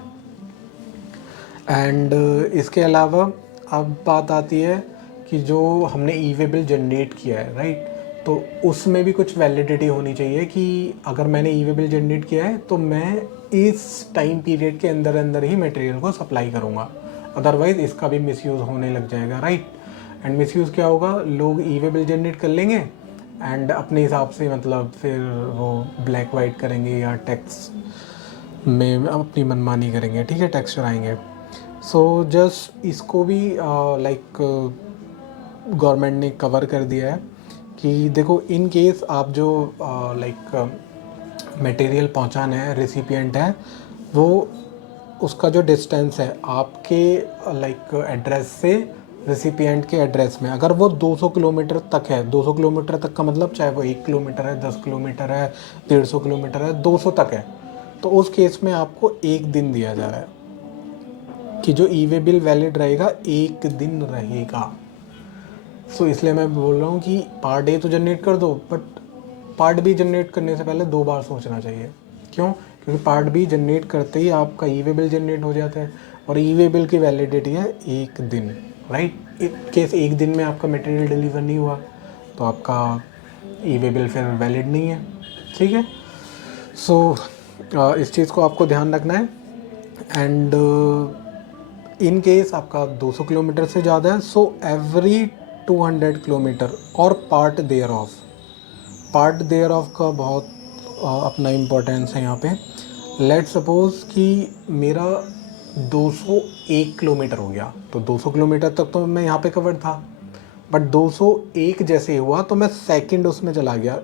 एंड इसके अलावा अब बात आती है कि जो हमने ई वे बिल जनरेट किया है, राइट, तो उसमें भी कुछ वैलिडिटी होनी चाहिए कि अगर मैंने ई वे बिल जनरेट किया है तो मैं इस टाइम पीरियड के अंदर अंदर ही मटेरियल को सप्लाई करूँगा, अदरवाइज़ इसका भी मिसयूज़ होने लग जाएगा, राइट। एंड मिसयूज़ क्या होगा, लोग ई वे बिल जनरेट कर लेंगे एंड अपने हिसाब से मतलब फिर वो ब्लैक वाइट करेंगे या टैक्स में अपनी मनमानी करेंगे, ठीक है, टैक्स चुराएंगे। सो जस्ट इसको भी लाइक गवर्नमेंट ने कवर कर दिया है कि देखो इन केस आप जो लाइक मटेरियल पहुंचाना है, रेसिपिएंट है, वो उसका जो डिस्टेंस है आपके लाइक एड्रेस से रेसिपिएंट के एड्रेस में, अगर वो 200 किलोमीटर तक है, 200 किलोमीटर तक का मतलब चाहे वो 1 किलोमीटर है, 10 किलोमीटर है, 150 किलोमीटर है, 200 तक है, तो उस केस में आपको 1 दिन दिया जा रहा है कि जो ई वे बिल वैलिड रहेगा 1 दिन रहेगा। सो इसलिए मैं बोल रहा हूँ कि पार्ट ए तो जनरेट कर दो बट पार्ट बी जनरेट करने से पहले 2 बार सोचना चाहिए। क्यों? क्योंकि पार्ट बी जनरेट करते ही आपका ई वे बिल जनरेट हो जाता है और ई वे बिल की वैलिडिटी है 1 दिन, राइट। इन केस 1 दिन में आपका मटेरियल डिलीवर नहीं हुआ तो आपका ई वे बिल फिर वैलिड नहीं है, ठीक है। सो इस चीज़ को आपको ध्यान रखना है। एंड इन केस आपका 200 किलोमीटर से ज़्यादा है, सो एवरी 200 किलोमीटर और पार्ट देयर ऑफ का बहुत अपना इम्पोर्टेंस है यहाँ पे। लेट सपोज़ कि मेरा 201 किलोमीटर हो गया, तो 200 किलोमीटर तक तो मैं यहाँ पे कवर्ड था, बट 201 जैसे हुआ तो मैं सेकंड उसमें चला गया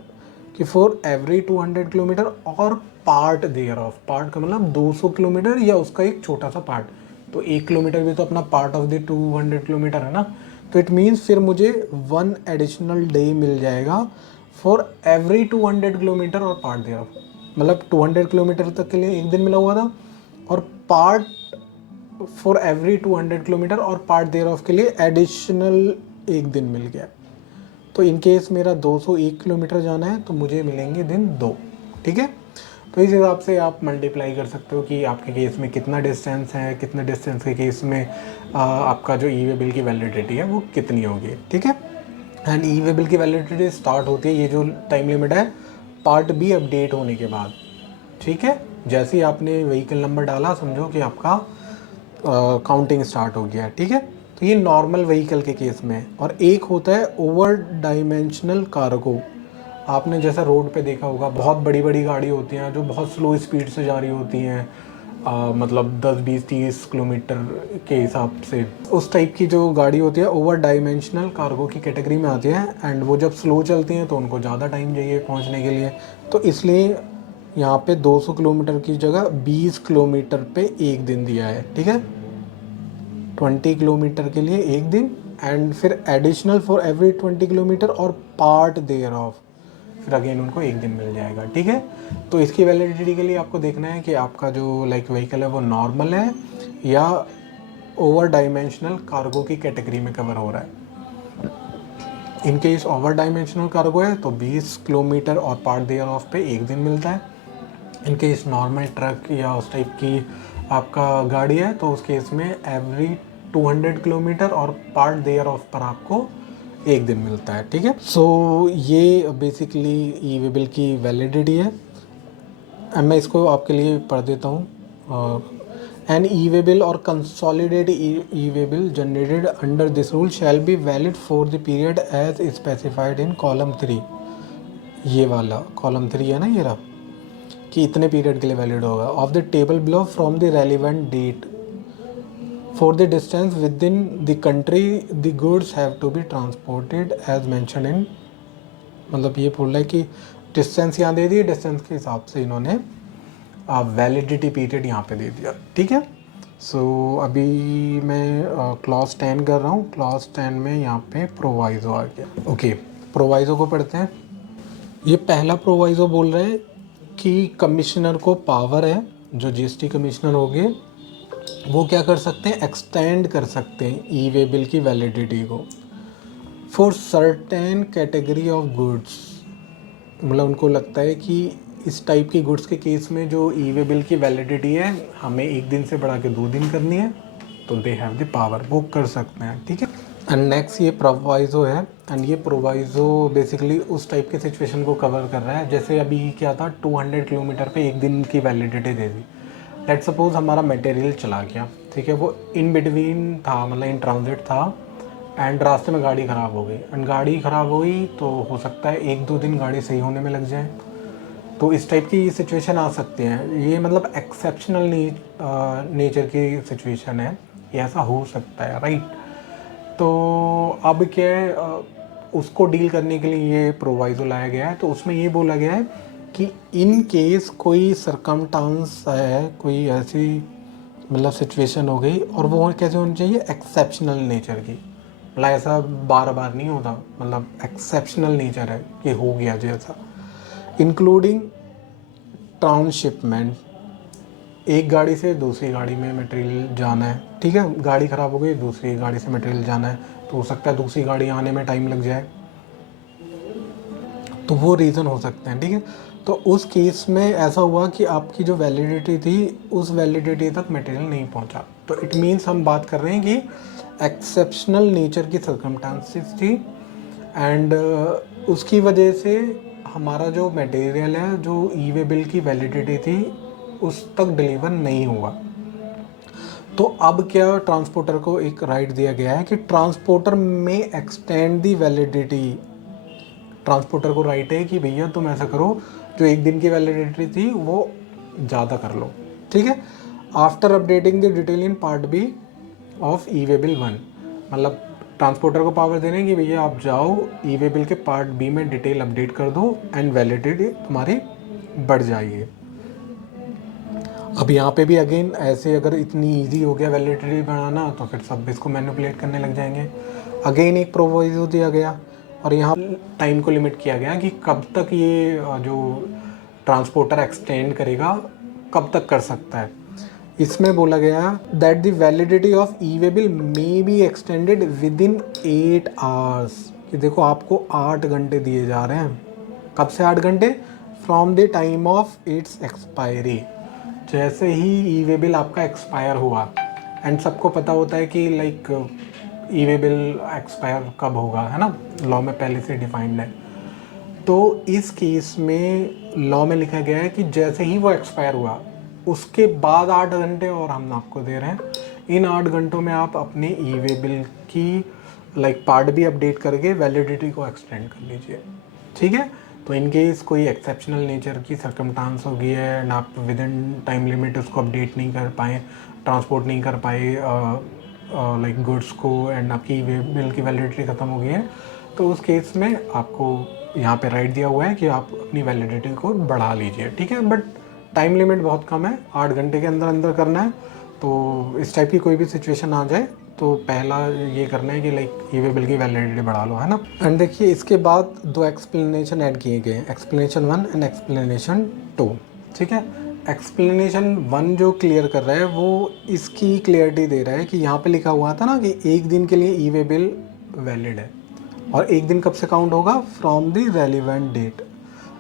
कि फॉर एवरी 200 किलोमीटर और पार्ट देयर ऑफ, पार्ट का मतलब 200 किलोमीटर या उसका एक छोटा सा पार्ट, तो 1 किलोमीटर भी तो अपना पार्ट ऑफ द 200 किलोमीटर है ना। तो इट मीन्स फिर मुझे 1 एडिशनल डे मिल जाएगा फॉर एवरी 200 किलोमीटर और पार्ट देयर ऑफ। मतलब 200 किलोमीटर तक के लिए 1 दिन मिला हुआ था, और पार्ट फॉर एवरी 200 किलोमीटर और पार्ट देयर ऑफ के लिए एडिशनल 1 दिन मिल गया। तो इन केस मेरा 201 किलोमीटर जाना है तो मुझे मिलेंगे दिन 2। ठीक है, तो इस हिसाब से आप मल्टीप्लाई कर सकते हो कि आपके केस में कितना डिस्टेंस है, कितने डिस्टेंस के केस में आपका जो ई वे बिल की वैलिडिटी है वो कितनी होगी। ठीक है, एंड ई वे बिल की वैलिडिटी स्टार्ट होती है, ये जो टाइम लिमिट है, पार्ट बी अपडेट होने के बाद। ठीक है, जैसे ही आपने व्हीकल नंबर डाला समझो कि आपका काउंटिंग स्टार्ट हो गया है। ठीक है, तो ये नॉर्मल व्हीकल के केस में। और एक होता है ओवर डायमेंशनल कार्गो। आपने जैसा रोड पे देखा होगा, बहुत बड़ी बड़ी गाड़ी होती हैं जो बहुत स्लो स्पीड से जा रही होती हैं, मतलब 10 20 30 किलोमीटर के हिसाब से। उस टाइप की जो गाड़ी होती है ओवर डायमेंशनल कार्गो की कैटेगरी में आती है, एंड वो जब स्लो चलती हैं तो उनको ज़्यादा टाइम चाहिए पहुंचने के लिए। तो इसलिए यहाँ पे 200 किलोमीटर की जगह 20 किलोमीटर पे 1 दिन दिया है। ठीक है, 20 किलोमीटर के लिए 1 दिन, एंड फिर एडिशनल फॉर एवरी 20 किलोमीटर और पार्ट देयर ऑफ, फिर अगेन उनको 1 दिन मिल जाएगा। ठीक है, तो इसकी वैलिडिटी के लिए आपको देखना है कि आपका जो व्हीकल है वो नॉर्मल है या ओवर डायमेंशनल कार्गो की कैटेगरी में कवर हो रहा है। In case over dimensional cargo है तो 20 किलोमीटर और पार्ट देयर ऑफ पे 1 दिन मिलता है। इन केस नॉर्मल ट्रक या उस टाइप की आपका गाड़ी है तो उस केस में एवरी 200 किलोमीटर और पार्ट देयर ऑफ पर आपको 1 दिन मिलता है। ठीक है, सो ये बेसिकली ई वे बिल की वैलिडिटी है। अब मैं इसको आपके लिए पढ़ देता हूँ। An e way bill or consolidated e way bill generated under this rule shall be valid for the period as specified in column 3। ये वाला कॉलम 3 है ना, ये रहा कि इतने पीरियड के लिए वैलिड होगा। Of the table below from the relevant date for the distance within the country the goods have to be transported as mention in, मतलब ये बोल रहा है कि डिस्टेंस यहाँ दे दी, डिस्टेंस के हिसाब से इन्होंने वैलिडिटी पीरियड यहाँ पे दे दिया। ठीक है, सो अभी मैं क्लॉज 10 कर रहा हूँ। क्लॉज 10 में यहाँ पे प्रोवाइज़ो आ गया। ओके, प्रोवाइज़ो को पढ़ते हैं। ये पहला प्रोवाइज़ो बोल रहा है कि कमिश्नर को पावर है, जो जीएसटी कमिश्नर हो गए वो क्या कर सकते हैं, एक्सटेंड कर सकते हैं ई वे बिल की वैलिडिटी को for certain category of goods. मतलब उनको लगता है कि इस टाइप की गुड्स के केस में जो ई वे बिल की वैलिडिटी है हमें 1 दिन से बढ़ा के 2 दिन करनी है, तो दे हैव द पावर, वो कर सकते हैं। ठीक है, एंड नेक्स्ट ये प्रोवाइज़ो है, एंड ये प्रोवाइज़ो बेसिकली उस टाइप के सिचुएशन को कवर कर रहा है। जैसे अभी क्या था, 200 किलोमीटर पे 1 दिन की validity they the. Let's suppose हमारा मटेरियल चला गया, ठीक है, वो इन बिटवीन था, मतलब इन ट्रांजिट था, एंड रास्ते में गाड़ी ख़राब हो गई। एंड गाड़ी ख़राब हो गई तो हो सकता है 1-2 दिन गाड़ी सही होने में लग जाए। तो इस टाइप की सिचुएशन आ सकती हैं। ये मतलब एक्सेप्शनल नेचर की सिचुएशन है, ये ऐसा हो सकता है, राइट। तो अब क्या है, उसको डील करने के लिए ये प्रोवाइज़ो लाया गया है। तो उसमें ये बोला गया है कि इन केस कोई सरकमस्टांस है, कोई ऐसी मतलब सिचुएशन हो गई, और वो कैसे होनी चाहिए, एक्सेप्शनल नेचर की, मतलब ऐसा बार बार नहीं होता, मतलब एक्सेप्शनल नेचर है कि हो गया जैसा। इंक्लूडिंग ट्रांसशिपमेंट, एक गाड़ी से दूसरी गाड़ी में मटेरियल जाना है, ठीक है, गाड़ी ख़राब हो गई, दूसरी गाड़ी से मटेरियल जाना है, तो हो सकता है दूसरी गाड़ी आने में टाइम लग जाए, तो वो रीज़न हो सकते हैं। ठीक है, तो उस केस में ऐसा हुआ कि आपकी जो वैलिडिटी थी उस वैलिडिटी तक मटेरियल नहीं पहुंचा, तो इट मीन्स हम बात कर रहे हैं कि एक्सेप्शनल नेचर की सर्कमस्टांसेस थी, एंड उसकी वजह से हमारा जो मटेरियल है, जो ई वे बिल की वैलिडिटी थी, उस तक डिलीवर नहीं हुआ। तो अब क्या, ट्रांसपोर्टर को एक राइट दिया गया है कि ट्रांसपोर्टर में एक्सटेंड दी वैलिडिटी। ट्रांसपोर्टर को राइट है कि भैया तुम ऐसा करो, जो 1 दिन की वैलिडिटी थी वो ज़्यादा कर लो। ठीक है, after updating the detail in part B of e way bill 1, मतलब ट्रांसपोर्टर को पावर देने की भैया आप जाओ ई वे बिल के पार्ट बी में डिटेल अपडेट कर दो, एंड वैलिडिटी तुम्हारी बढ़ जाएगी। अब यहाँ पे भी अगेन ऐसे अगर इतनी इजी हो गया वैलिडिटी बढ़ाना, तो फिर सब इसको मैनिपुलेट करने लग जाएंगे। अगेन एक प्रोविजो दिया गया, और यहाँ टाइम को लिमिट किया गया कि कब तक ये जो ट्रांसपोर्टर एक्सटेंड करेगा, कब तक कर सकता है। इसमें बोला गया that the validity of e way bill may be extended with in 8 hours, कि देखो आपको 8 घंटे दिए जा रहे हैं। कब से 8 घंटे? From the time of its expiry, जैसे ही ई वे बिल आपका एक्सपायर हुआ। एंड सबको पता होता है कि लाइक ई वे बिल एक्सपायर कब होगा, है ना, लॉ में पहले से डिफाइंड है। तो इस केस में लॉ में लिखा गया है कि जैसे ही वो एक्सपायर हुआ उसके बाद 8 घंटे और हम आपको दे रहे हैं। इन 8 घंटों में आप अपने ई वे बिल की लाइक पार्ट भी अपडेट करके वैलिडिटी को एक्सटेंड कर लीजिए, ठीक है। तो इन केस कोई एक्सेप्शनल नेचर की सर्कमस्टांस हो गई है एंड आप विद इन टाइम लिमिट उसको अपडेट नहीं कर पाए, ट्रांसपोर्ट नहीं कर पाए लाइक गुड्स को, एंड आपकी ई वे बिल की वैलिडिटी ख़त्म हो गई है, तो उस केस में आपको यहाँ पे राइट दिया हुआ है कि आप अपनी वैलिडिटी को बढ़ा लीजिए, ठीक है। बट टाइम लिमिट बहुत कम है, 8 घंटे के अंदर अंदर करना है। तो इस टाइप की कोई भी सिचुएशन आ जाए तो पहला ये करना है कि लाइक ई वे बिल की वैलिडिटी बढ़ा लो, है ना। एंड देखिए इसके बाद 2 एक्सप्लेनेशन ऐड किए गए हैं, एक्सप्लेनेशन 1 एंड एक्सप्लेनेशन 2, ठीक है। एक्सप्लेनेशन 1 जो क्लियर कर रहा है वो इसकी क्लियरिटी दे रहा है कि यहाँ पे लिखा हुआ था ना कि एक दिन के लिए ई वे बिल वैलिड है, और एक दिन कब से काउंट होगा? From the relevant date.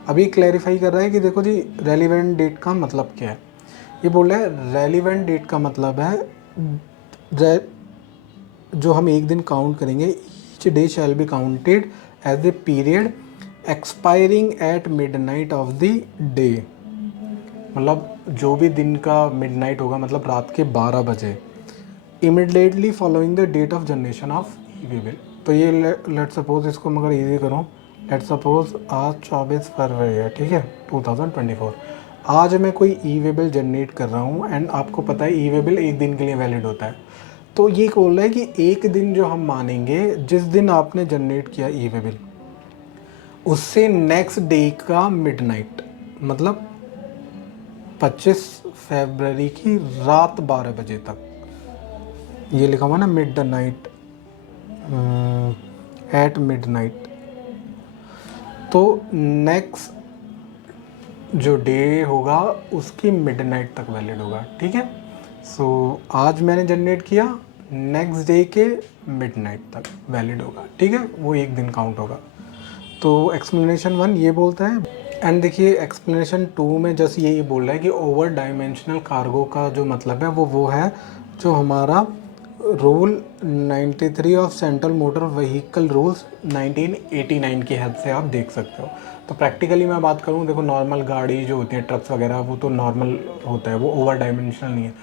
अभी क्लैरिफाई कर रहा है कि देखो जी रेलिवेंट डेट का मतलब क्या है। ये बोल रहा है रेलिवेंट डेट का मतलब है जो हम एक दिन काउंट करेंगे, each day shall be counted as the period expiring at midnight of the day. मतलब जो भी दिन का मिडनाइट होगा, मतलब रात के 12 बजे, immediately following the date of generation of e way bill. तो ये लेट सपोज इसको मगर इजी करूँ, लेट सपोज आज 24 फरवरी है, ठीक है, 2024। आज मैं कोई ई वे बिल जनरेट कर रहा हूँ एंड आपको पता है ई वे बिल एक दिन के लिए वैलिड होता है। तो ये बोल रहा है कि एक दिन जो हम मानेंगे जिस दिन आपने जनरेट किया ई वे बिल, उससे नेक्स्ट डे का मिडनाइट, मतलब 25 फरवरी की रात 12 बजे तक, ये लिखा हुआ ना mid the night, at midnight. तो नेक्स्ट जो डे होगा उसकी मिडनाइट तक वैलिड होगा, ठीक है। सो आज मैंने जनरेट किया, नेक्स्ट डे के मिडनाइट तक वैलिड होगा, ठीक है, वो एक दिन काउंट होगा। तो एक्सप्लेनेशन 1 ये बोलता है। एंड देखिए एक्सप्लेनेशन 2 में जस्ट यही बोल रहा है कि ओवर डायमेंशनल कार्गो का जो मतलब है वो है जो हमारा rule 93 of central motor vehicle rules 1989 की हेल्प से आप देख सकते हो। तो प्रैक्टिकली मैं बात करूँ, देखो नॉर्मल गाड़ी जो होती है, ट्रक्स वगैरह, वो तो नॉर्मल होता है, वो ओवर डायमेंशनल नहीं है।